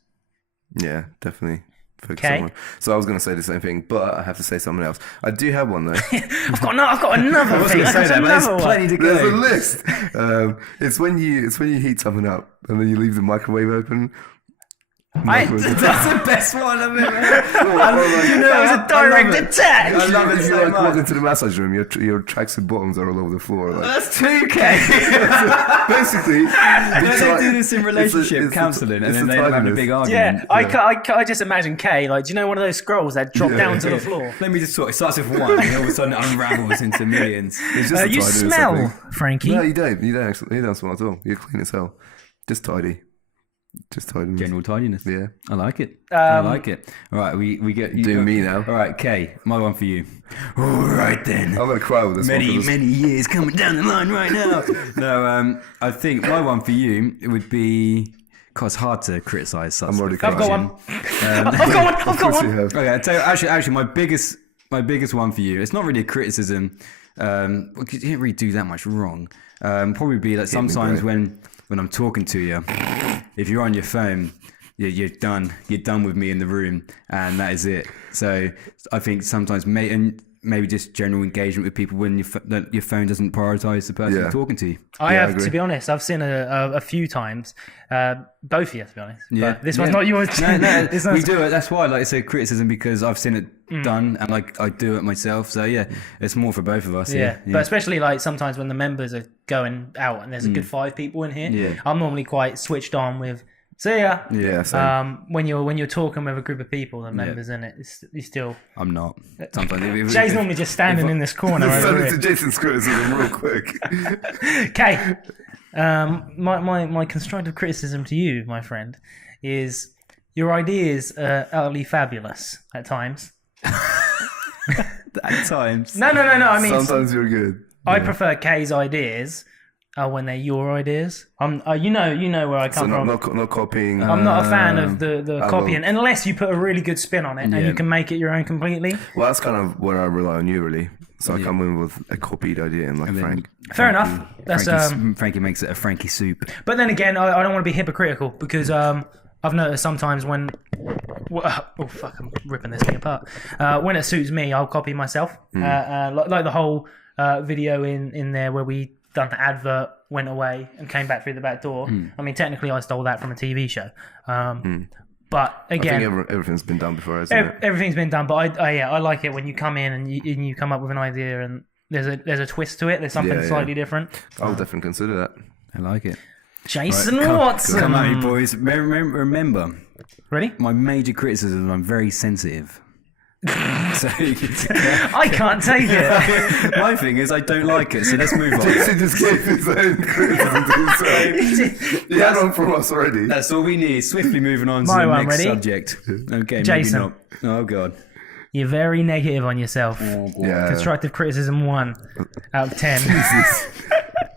Yeah, definitely. Okay. So I was going to say the same thing, but I have to say something else. I do have one though. I've got another I was going to say that, but there's plenty to go. There's a list. It's when you heat something up and then you leave the microwave open, That's the best one I've ever heard. That was a direct attack. I love it. You like walk into the massage room. Your tracksuit bottoms are all over the floor. Like. That's 2K. Basically, They do this in relationship counselling, and then they have a big argument. Yeah, I just imagine Kay, like, do you know one of those scrolls that drop down to the floor? Let me just talk. It starts with one, and all of a sudden it unravels into millions. It's just You tidiness, I smell, think. Frankie. No, you don't. You don't actually. You don't smell at all. You're clean as hell. Just tidy. Just tidiness. General tidiness. Yeah. I like it. I like it. All right, we get you. Doing me now. All right, Kay, my one for you. All right then. I'm gonna cry with this one. Many years coming down the line right now. No, I think my one for you would be. God, it's hard to criticise. I'm already I've got one. I've got one. Okay, I'll tell you, actually, my biggest one for you. It's not really a criticism. You didn't really do that much wrong. Probably be like sometimes when I'm talking to you, if you're on your phone, you're done. You're done with me in the room, and that is it. So I think sometimes maybe just general engagement with people when your phone doesn't prioritise the person talking to you. I have, agree. to be honest, I've seen a few times, both of you, to be honest. Yeah. But this one's not yours. No, we do it. That's why, like, it's a criticism because I've seen it done, and like I do it myself. So yeah, it's more for both of us. Yeah, but especially like sometimes when the members are going out and there's a good 5 people in here, Yeah. I'm normally quite switched on with see ya. Yeah. Same. When you're talking with a group of people, the members in it, you still. I'm not. Sometimes Jay's normally just standing in this corner Let's over turn here. into Jason's criticism real quick. Okay, my constructive criticism to you, my friend, is your ideas are utterly fabulous at times. at times. No. I mean, Sometimes you're good. I prefer Kay's ideas when they're your ideas. You know where I come from. Not copying. I'm not a fan of the copying unless you put a really good spin on it and you can make it your own completely. Well, that's kind of where I rely on you, really. So I come in with a copied idea and like Frank. Fair enough. That's Frankie makes it a Frankie soup. But then again, I don't want to be hypocritical because I've noticed sometimes when oh fuck, I'm ripping this thing apart. When it suits me, I'll copy myself. Like the whole video in there where we done the advert, went away and came back through the back door. I mean, technically, I stole that from a TV show. But again, I think everything's been done before, hasn't it? Everything's been done. But I like it when you come in and you come up with an idea and there's a twist to it. There's something slightly different. I'll definitely consider that. I like it. Jason Watson. Come on, you boys. Remember, Ready? my major criticism, I'm very sensitive. So I can't take it. my thing is I don't like it, so let's move on. Jason just gave his own criticism to himself. He had one from us already. That's all we need. Swiftly moving on to My the one, next ready? subject. Okay, Jason. maybe not. Oh god. You're very negative on yourself. Yeah. Constructive criticism 1 out of 10.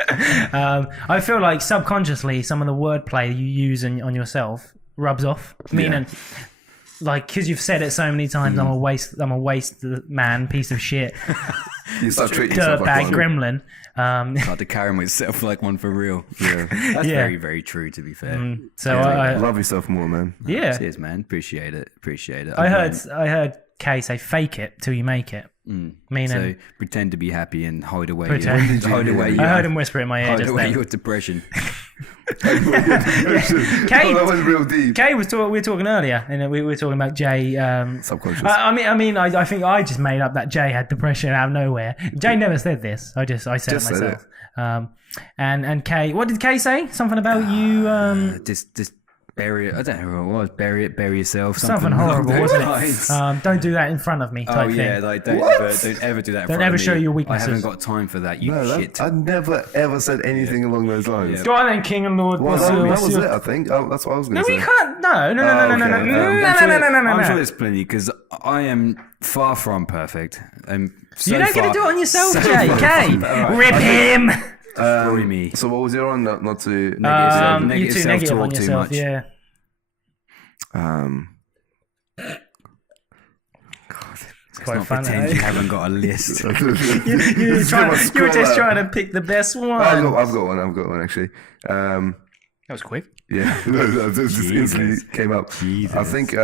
I feel like subconsciously some of the wordplay you use on yourself rubs off. Meaning, like, because you've said it so many times, I'm a waste man, piece of shit, You start treating yourself dirtbag, like one. gremlin. Hard to carry myself like one for real. Yeah. That's very, very true, to be fair. So I Love yourself more, man. yeah, Cheers, man. Appreciate it. I heard Kay say fake it till you make it. Meaning, So pretend to be happy and hide away. Pretend. Hide away. I heard him whisper in my ear Hide just away then. your depression. Kay, that went real deep. Kay we were talking earlier, and we were talking about Jay. Subconscious. I think I just made up that Jay had depression out of nowhere. Jay never said this. I said Just it said myself. And Kay, what did Kay say? Something about you. Just bury it. I don't know what it was. Bury it. Bury yourself. Something along horrible, those wasn't lines. it? Don't do that in front of me. Type Oh yeah, thing. like don't ever do that. In Don't front ever of show me. your I weaknesses. haven't got time for that. You No, shit. I never ever said anything along those lines. Go on then, King and Lord. Well, What's that your- was what's your- it, I think. Oh, that's what I was going No, to we say. can't. No. okay. I'm sure No. there's plenty because I am far from perfect. You're not going to do it on yourself, so Jay. far Kay, from- All right. rip him. Destroy me. So what was your on? Not to... You're Negative too negative self-talk on too yourself. much. Yeah. It's quite Not funny. pretend you haven't got a list. You were just trying to pick the best one. I've got one actually. That was quick. Yeah, no, just instantly came up. Jesus. I think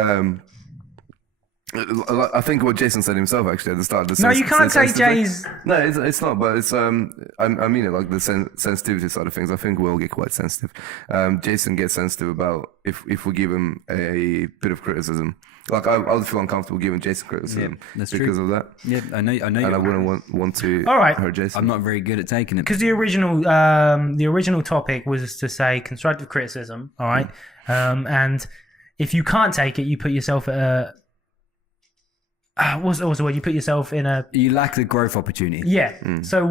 I think what Jason said himself actually at the start. No, you can't take Jay's. No, it's not. But it's I mean it like the sensitivity side of things. I think we'll get quite sensitive. Jason gets sensitive about if we give him a bit of criticism. Like I'll feel uncomfortable giving Jason criticism because of that. Yeah, I know. And I wouldn't want to hurt Jason. I'm not very good at taking it Because the original topic was to say constructive criticism. All right, and if you can't take it, you put yourself at a. What's the word? You put yourself in a. You lack the growth opportunity. Yeah. So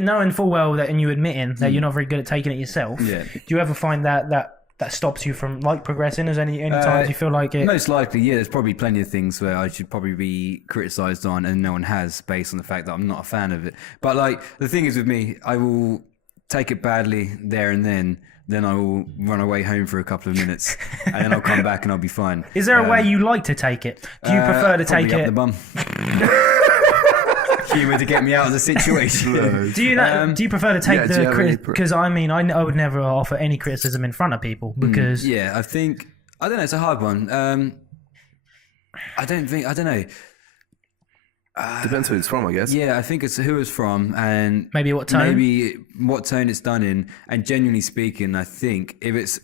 knowing full well that, and you admitting that you're not very good at taking it yourself. Yeah. Do you ever find that stops you from like progressing? Is any times you feel like it? Most likely, yeah. There's probably plenty of things where I should probably be criticised on, and no one has, based on the fact that I'm not a fan of it. But like the thing is with me, I will take it badly there and then I will run away home for a couple of minutes, and then I'll come back and I'll be fine. Is there a way you like to take it? Do you prefer to take up it? the bum? Humour to get me out of the situation. Do you prefer to take the criticism? Because I mean, I would never offer any criticism in front of people because yeah, I don't know. It's a hard one. I don't know. Depends who it's from, I guess. Yeah, I think it's who it's from and maybe what tone it's done in. And genuinely speaking, I think if it's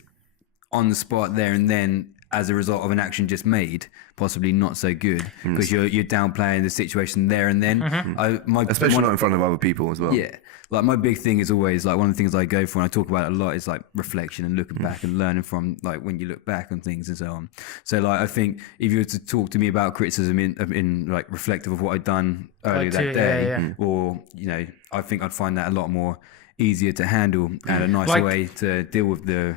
on the spot there and then as a result of an action just made, possibly not so good because you're downplaying the situation there and then. Especially not in front of other people as well. Yeah. Like my big thing is always like one of the things I go for and I talk about it a lot is like reflection and looking back and learning from like when you look back on things and so on. So like I think if you were to talk to me about criticism in like reflective of what I'd done earlier that day, or you know, I think I'd find that a lot more easier to handle and a nicer way to deal with the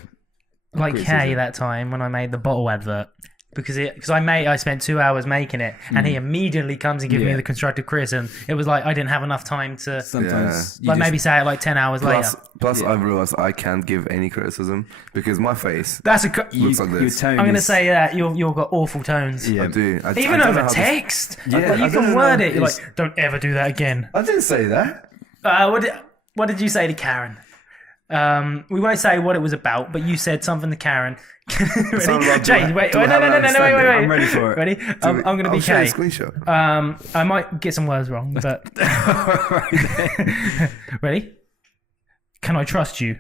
Kay that time when I made the bottle advert. Because I spent 2 hours making it, and he immediately comes and gives me the constructive criticism. It was like I didn't have enough time to sometimes maybe say it like 10 hours later. Plus, I've realised I can't give any criticism because my face looks like this. I'm going to say that you've got awful tones. Yeah. I do. Even over text, you can word it. You're like, don't ever do that again. I didn't say that. What did you say to Karen? We won't say what it was about, but you said something to Karen. Ready? Jay, wait, no, I'm ready for it. Ready? I'm going to be Kay. Screenshot. I might get some words wrong, but ready? Can I trust you?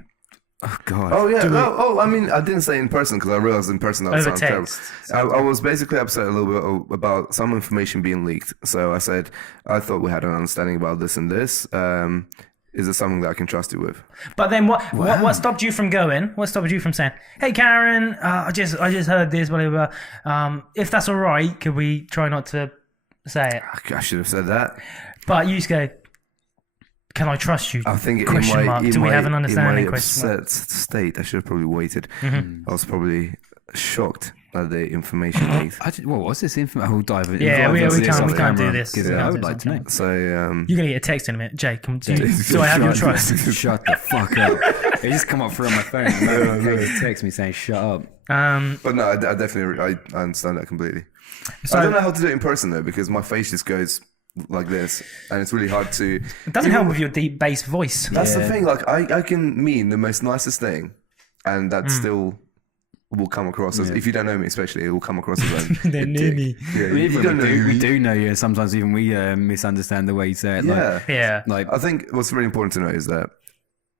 Oh God! Oh yeah! I mean, I didn't say in person because I realized in person that would sound terrible. I was basically upset a little bit about some information being leaked. So I said I thought we had an understanding about this and this. Is there something that I can trust you with? But then what stopped you from going? What stopped you from saying, "Hey Karen, I just heard this, whatever. If that's all right, could we try not to say it?" I should have said that. But you say, "Can I trust you?" I think Do we have an understanding? In my upset state, I should have probably waited. I was probably shocked by the information leaked. What was this information? We'll dive in. Yeah, we can't do this. I would like to know. So you're gonna get a text in a minute, Jake. Do I have your trust? Shut the fuck up! It just come up through on my phone. No, text me saying shut up. But no, I definitely I understand that completely. So I don't know how to do it in person though because my face just goes like this, and it's really hard to. It doesn't help with your deep bass voice. That's the thing. Like I can mean the most nicest thing, and that still will come across as, if you don't know me especially, it will come across as like they knew me. Yeah, we do know you, and sometimes even we misunderstand the way you say it. Yeah. Like I think what's really important to know is that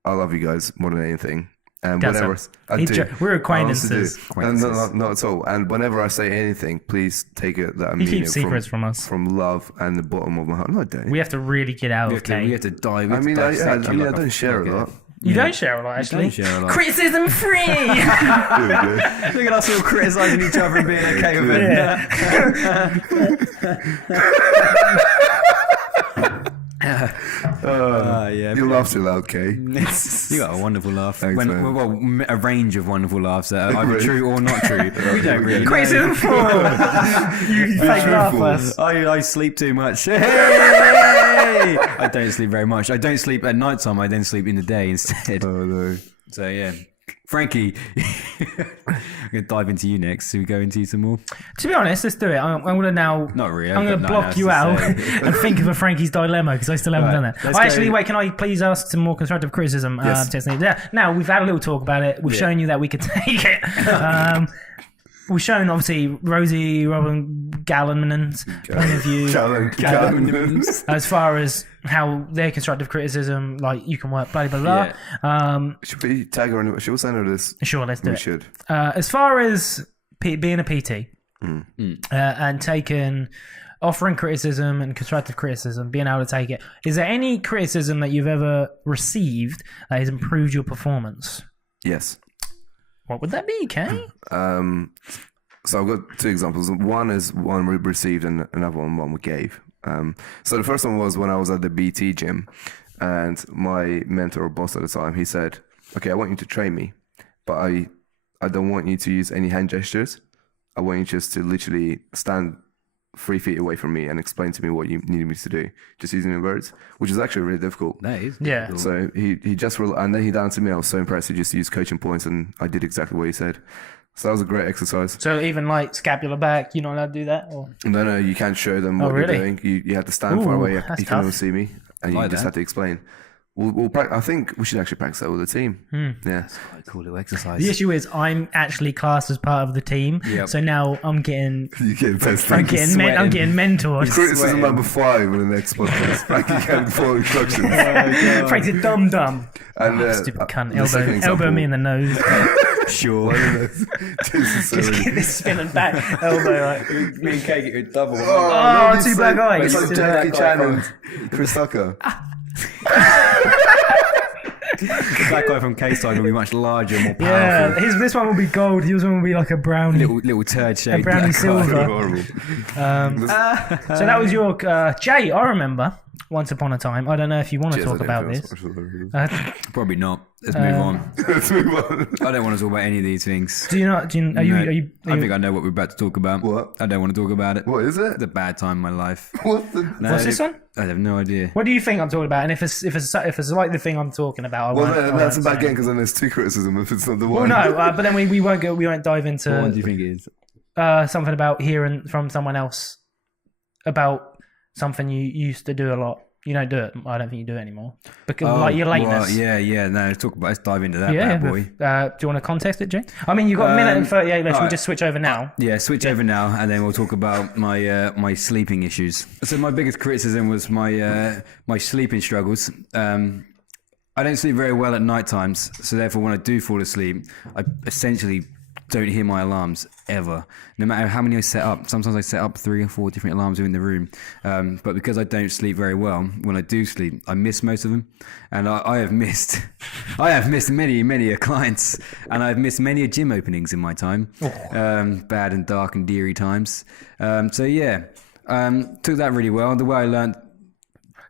I love you guys more than anything. And That's whenever I do, we're acquaintances. And not at all. And whenever I say anything, please take it that I mean keep it secrets from us, from love and the bottom of my heart. No, I don't. We have to really get out of We have to dive. I mean, I don't share a lot. You don't share a lot, actually. Don't share a lot. Criticism free. Look at us all criticising each other and being okay with it. You laugh too loud, Kay. You got a wonderful laugh. Thanks, man. A range of wonderful laughs that are either true or not true. We don't really know. Criticism free. You fake laughers. I sleep too much. Hey! I don't sleep very much. I don't sleep at night time. I then sleep in the day instead. Oh no. So yeah. Frankie, I'm going to dive into you next. So we go into some more? To be honest, let's do it. I'm going to now... Not really. I'm going to block you out and think of a Frankie's dilemma because I still haven't done that. Actually, wait, can I please ask some more constructive criticism? Yes. Now, we've had a little talk about it. We've shown you that we could take it. we've shown obviously Robin Gallant's point of view Gallant. as far as how their constructive criticism, like you can work, blah blah blah. Should we tag her? Should we send her this? Sure, let's do We it. should. As far as being a PT and offering criticism and constructive criticism, being able to take it, is there any criticism that you've ever received that has improved your performance? Yes. What would that be, Kay? So I've got two examples. One is one we received and another one we gave. So the first one was when I was at the BT gym and my mentor or boss at the time, he said, okay, I want you to train me, but I don't want you to use any hand gestures. I want you just to literally stand 3 feet away from me and explain to me what you needed me to do, just using the words, which is actually really difficult. That is. Yeah. So he just, and then he down to me, I was so impressed, he just used coaching points and I did exactly what he said. So that was a great exercise. So even like scapula back, you're not allowed to do that? Or? No, you can't show them what really? you're doing. You have to stand far Ooh, away. that's You can't even tough. see me, and you Like just that. have to explain. We'll I think we should actually practice that with the team. Yeah. Quite a cool little exercise. The issue is I'm actually classed as part of the team, Yep. so now I'm getting You get tested. I'm getting mentored. Criticism sweating. number 5 in the next podcast. Frankie can't follow instructions. Frank's a dumb. And Stupid cunt. the second Elbow example- me in the nose. Sure. Jesus, Just sorry. get this spinning back elbow. Like, Me and Kate get a double. Oh, no, two it's black like- eyes. It's like Two Jackie black Chan eyes. and Chris Tucker. That guy from K-Side will be much larger, more yeah, powerful. this one will be gold. His one will be like a brownie. Little turd A shade. brownie silver. Horrible. So that was your Jay. I remember once upon a time. I don't know if you want to Cheers, talk I about don't this. feel Probably not. Let's move on. Let's move on. I don't want to talk about any of these things. Do you not? Do you, are, you, No, are you? Are I you? think I know what we're about to talk about. What? I don't want to talk about it. What is it? It's a bad time in my life. What the? No, What's this one? I have no idea. What do you think I'm talking about? And if it's like the thing I'm talking about, I Well, won't, then, I that's a won't bad say game it. because then there's 2 criticism if it's not the Well, one. no, but then we won't go. We won't dive into What one do you think it is? something about hearing from someone else about something you used to do a lot. You don't do it. I don't think you do it anymore because like your lateness. Well, yeah. No, let's dive into that bad boy. Do you want to context it, Jay? I mean, you've got a minute and 38 left. We'll alright. just switch over now. Yeah, switch over now, and then we'll talk about my sleeping issues. So my biggest criticism was my sleeping struggles. I don't sleep very well at night times, so therefore when I do fall asleep, I essentially don't hear my alarms ever, no matter how many I set up. Sometimes I set up 3 or 4 different alarms in the room, but because I don't sleep very well, when I do sleep, I miss most of them, and I have missed many clients, and I've missed many gym openings in my time, bad and dark and dreary times. So yeah, took that really well. The way I learned.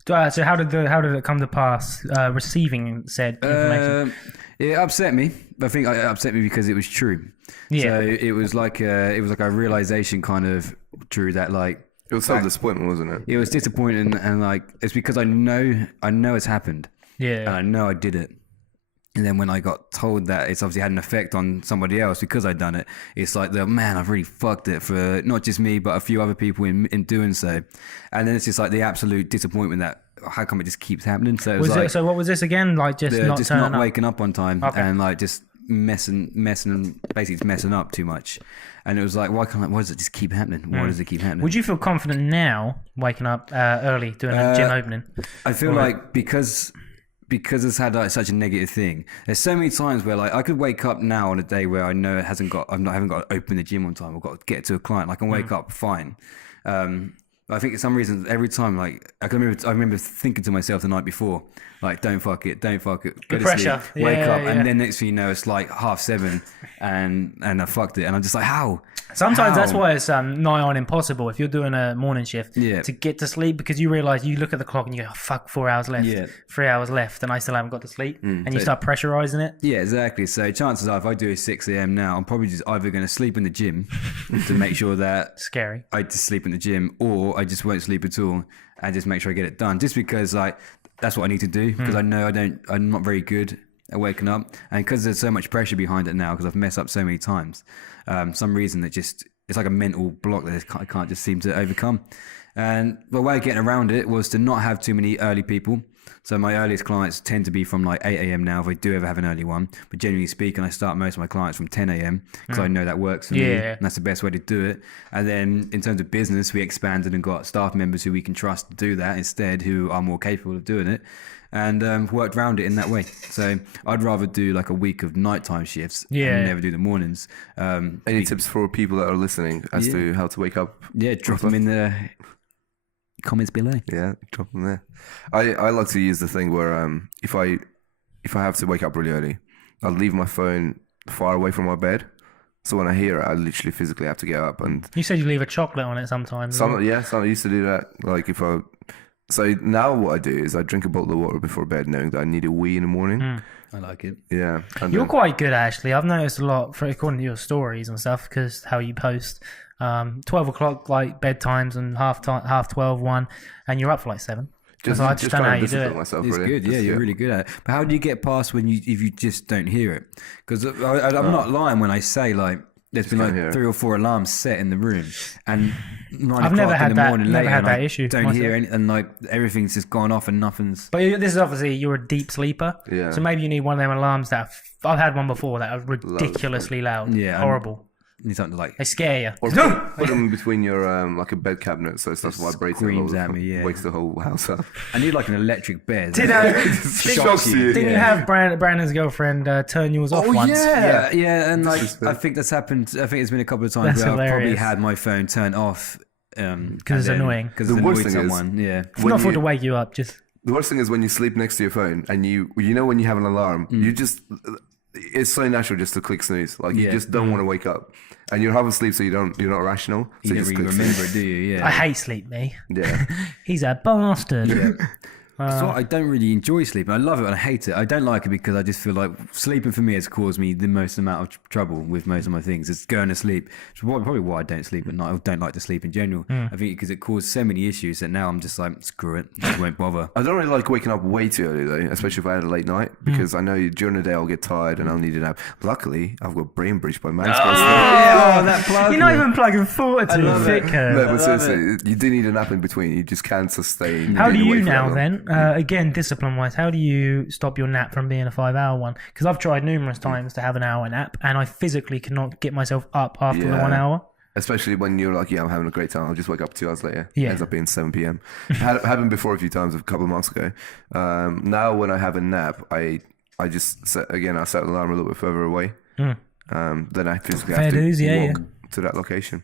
So how did it come to pass? Receiving said information. It upset me. I think it upset me because it was true. Yeah. So it was like a realization kind of true that like It was self-disappointment, wasn't it? it was disappointing and like it's because I know it's happened and Yeah. I know I did it. And then when I got told that it's obviously had an effect on somebody else because I'd done it, it's like man, I've really fucked it for not just me but a few other people in doing so. And then it's just like the absolute disappointment that how come it just keeps happening? So it was like So what was this again? Like just not just turning not up? waking up on time and like just messing basically it's messing up too much. And it was like why does it just keep happening? Why does it keep happening? Would you feel confident now waking up early doing a gym opening? I feel like because it's had like such a negative thing. There's so many times where like I could wake up now on a day where I know I haven't got to open the gym on time. I've got to get to a client. I can wake up fine. I think for some reason every time like I remember thinking to myself the night before like don't fuck it go The to pressure. sleep, wake Yeah, up yeah. and then next thing you know it's like 7:30 and I fucked it and I'm just like how Sometimes that's How? why it's nigh on impossible if you're doing a morning shift to get to sleep because you realise you look at the clock and you go, oh, fuck, 4 hours left, Yeah. 3 hours left, and I still haven't got to sleep, and you start pressurising it. Yeah, exactly. So chances are, if I do a 6 a.m. now, I'm probably just either going to sleep in the gym to make sure that Scary. I just sleep in the gym, or I just won't sleep at all and just make sure I get it done. Just because like that's what I need to do because I know I'm not very good at waking up, and because there's so much pressure behind it now because I've messed up so many times. Some reason that it's like a mental block that I can't just seem to overcome. And the way of getting around it was to not have too many early people. So my earliest clients tend to be from like 8 a.m. now, if I do ever have an early one. But generally speaking, I start most of my clients from 10 a.m. because I know that works for me. And that's the best way to do it. And then in terms of business, we expanded and got staff members who we can trust to do that instead, who are more capable of doing it. And worked around it in that way. So I'd rather do like a week of nighttime shifts and never do the mornings. Any tips for people that are listening as to how to wake up? Yeah, drop them in the comments below. Yeah, drop them there. I like to use the thing where if I have to wake up really early, I'll leave my phone far away from my bed. So when I hear it, I literally physically have to get up. And you said you leave a chocolate on it sometimes. Some I used to do that. Like So now what I do is I drink a bottle of water before bed, knowing that I need a wee in the morning. I like it. Yeah. You're quite good, actually. I've noticed a lot, according to your stories and stuff, because how you post 12 o'clock like bedtimes and half 12, 1, and you're up for like 7. I just don't know how you do it. Myself, it's really. Good, you're really good at it. But how do you get past if you just don't hear it? Because I'm not lying when I say like there's been like 3 or 4 alarms set in the room, and 9 I've never o'clock had in the that. morning Never later, had and that I issue. don't hear any, and like everything's just gone off and nothing's. But this is obviously you're a deep sleeper, so maybe you need one of them alarms that I've had one before that are ridiculously loud, horrible. Need something to like they scare you. Or put them between your like a bed cabinet, so it starts vibrating. Screams at me, wakes the whole house up. I need like an electric bed. Shocks you. Didn't you have Brandon's girlfriend turn yours off once? Yeah, and like I think that's happened. I think it's been a couple of times where I've probably had my phone turned off because it's annoying. Because it's annoyed someone. It's not for to wake you up. Just the worst thing is when you sleep next to your phone and you know when you have an alarm, you just it's so natural just to click snooze. Like you just don't want to wake up. And you're half asleep, so you're not rational. So you don't really remember it, do you? Yeah. I hate sleep, me. Yeah. He's a bastard. Yeah. So I don't really enjoy sleeping. I love it and I hate it. I don't like it because I just feel like sleeping for me has caused me the most amount of trouble with most of my things. It's going to sleep. It's probably why I don't sleep at night. I don't like to sleep in general. I think because it caused so many issues that now I'm just like, screw it. I won't bother. I don't really like waking up way too early though, especially if I had a late night, because I know during the day I'll get tired and I'll need a nap. Luckily, I've got Brain Bridge by Manscaped. That plug. You're not even plugging Fortitude. No, but seriously, you do need a nap in between. You just can't sustain. How do you now then? Again, discipline-wise, how do you stop your nap from being a 5-hour one? Because I've tried numerous times to have an hour nap, and I physically cannot get myself up after the 1 hour. Especially when you're like, I'm having a great time. I'll just wake up 2 hours later. It ends up being 7 p.m. Happened before a few times a couple of months ago. Now when I have a nap, I just set an alarm a little bit further away. Then I physically have to walk to that location.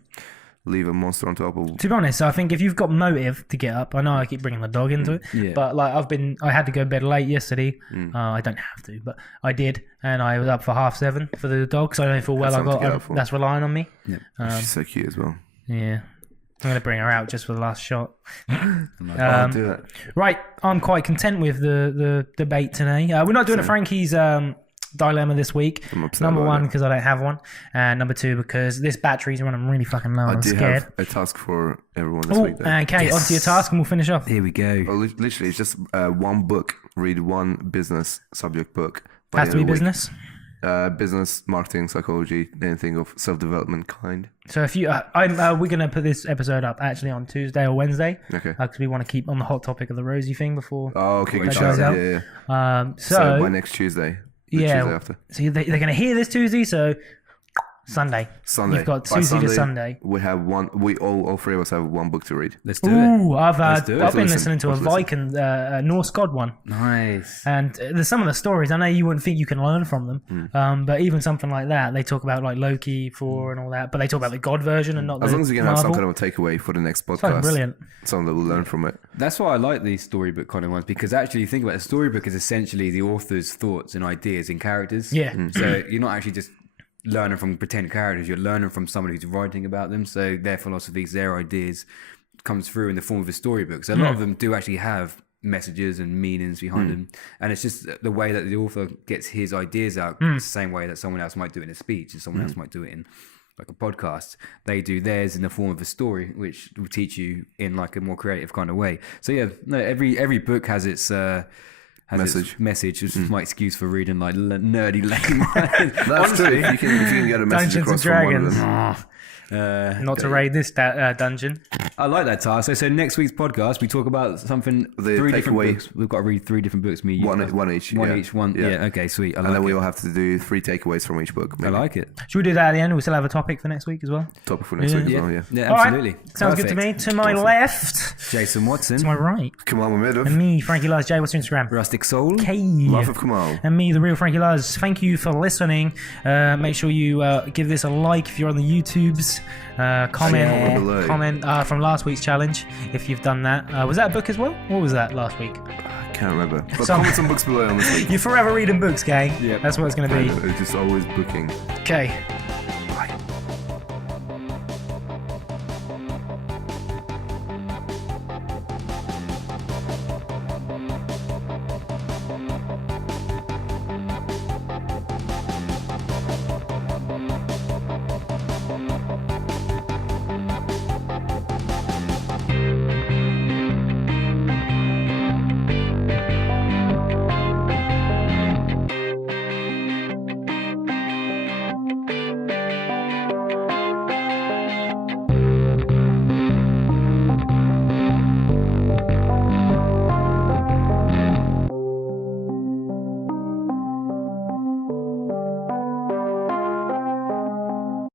Leave a monster on top of. To be honest, I think if you've got motive to get up, I know I keep bringing the dog into it, but like I had to go to bed late yesterday. I don't have to, but I did, and I was up for 7:30 for the dog, so I don't feel well. That's relying on me. Yeah. She's so cute as well. Yeah. I'm going to bring her out just for the last shot. I'll do it. Right, I'm quite content with the debate today. We're not doing a Frankie's dilemma this week. Number 1 because I don't have one, and number 2 because this battery's running really fucking low. I'm scared. Have a task for everyone this week. Okay, onto your task and we'll finish off. Here we go. Literally, it's just one book. Read one business subject book. Has to be business. Business, marketing, psychology, anything of self-development kind. So if you, we're gonna put this episode up actually on Tuesday or Wednesday. Okay. Because we want to keep on the hot topic of the Rosie thing before. Oh, okay, good. Yeah. So by next Tuesday. Tuesday after. So they're going to hear this Tuesday, so Sunday. You've got Tuesday to Sunday. We have one. We all 3 of us have one book to read. Let's do it. I've been listening to a Viking Norse God one. Nice. And there's some of the stories. I know you wouldn't think you can learn from them, but even something like that, they talk about like Loki, Thor, and all that. But they talk about the God version and not the as long as you can Marvel. have some kind of a takeaway for the next podcast. It's brilliant. Something that we'll learn from it. That's why I like these storybook kind of ones, because actually you think about it, a storybook is essentially the author's thoughts and ideas in characters. Yeah. So you're not actually just learning from pretend characters, you're learning from somebody who's writing about them, so their philosophies, their ideas comes through in the form of a storybook. So a lot of them do actually have messages and meanings behind them, and it's just the way that the author gets his ideas out, the same way that someone else might do it in a speech and someone else might do it in like a podcast. They do theirs in the form of a story, which will teach you in like a more creative kind of way. So yeah, no, every book has its message, which is my excuse for reading like nerdy lame. That's true. If you can get a message Dungeons across and Dragons. from one of them. Not to raid this dungeon. I like that task. So next week's podcast, we talk about something. The 3 different takeaway. books. We've got to read 3 different books. Me, you, One each. one yeah. each. One. Yeah. Okay. Sweet. I like And then it. we all have to do 3 takeaways from each book. I Maybe. like it. Should we do that at the end? We still have a topic for next week as well. Topic for next week as Yeah. well. Yeah. Yeah. All right. Absolutely. Sounds good to me. Perfect. To my Awesome. left, Jason Watson. to my right, Come on, we're mid and me, Frankie Lars J. What's your Instagram? Rustic Soul. K. Life of Kamal. And me, the real Frankie Lars. Thank you for listening. Make sure you give this a like if you're on the YouTubes. Comment below. Comment from last week's challenge if you've done that. Was that a book as well? What was that last week? I can't remember. But Some- comment some books below on this week. You're forever reading books, gang. Yep. That's what it's going to be. It's just always booking. Okay.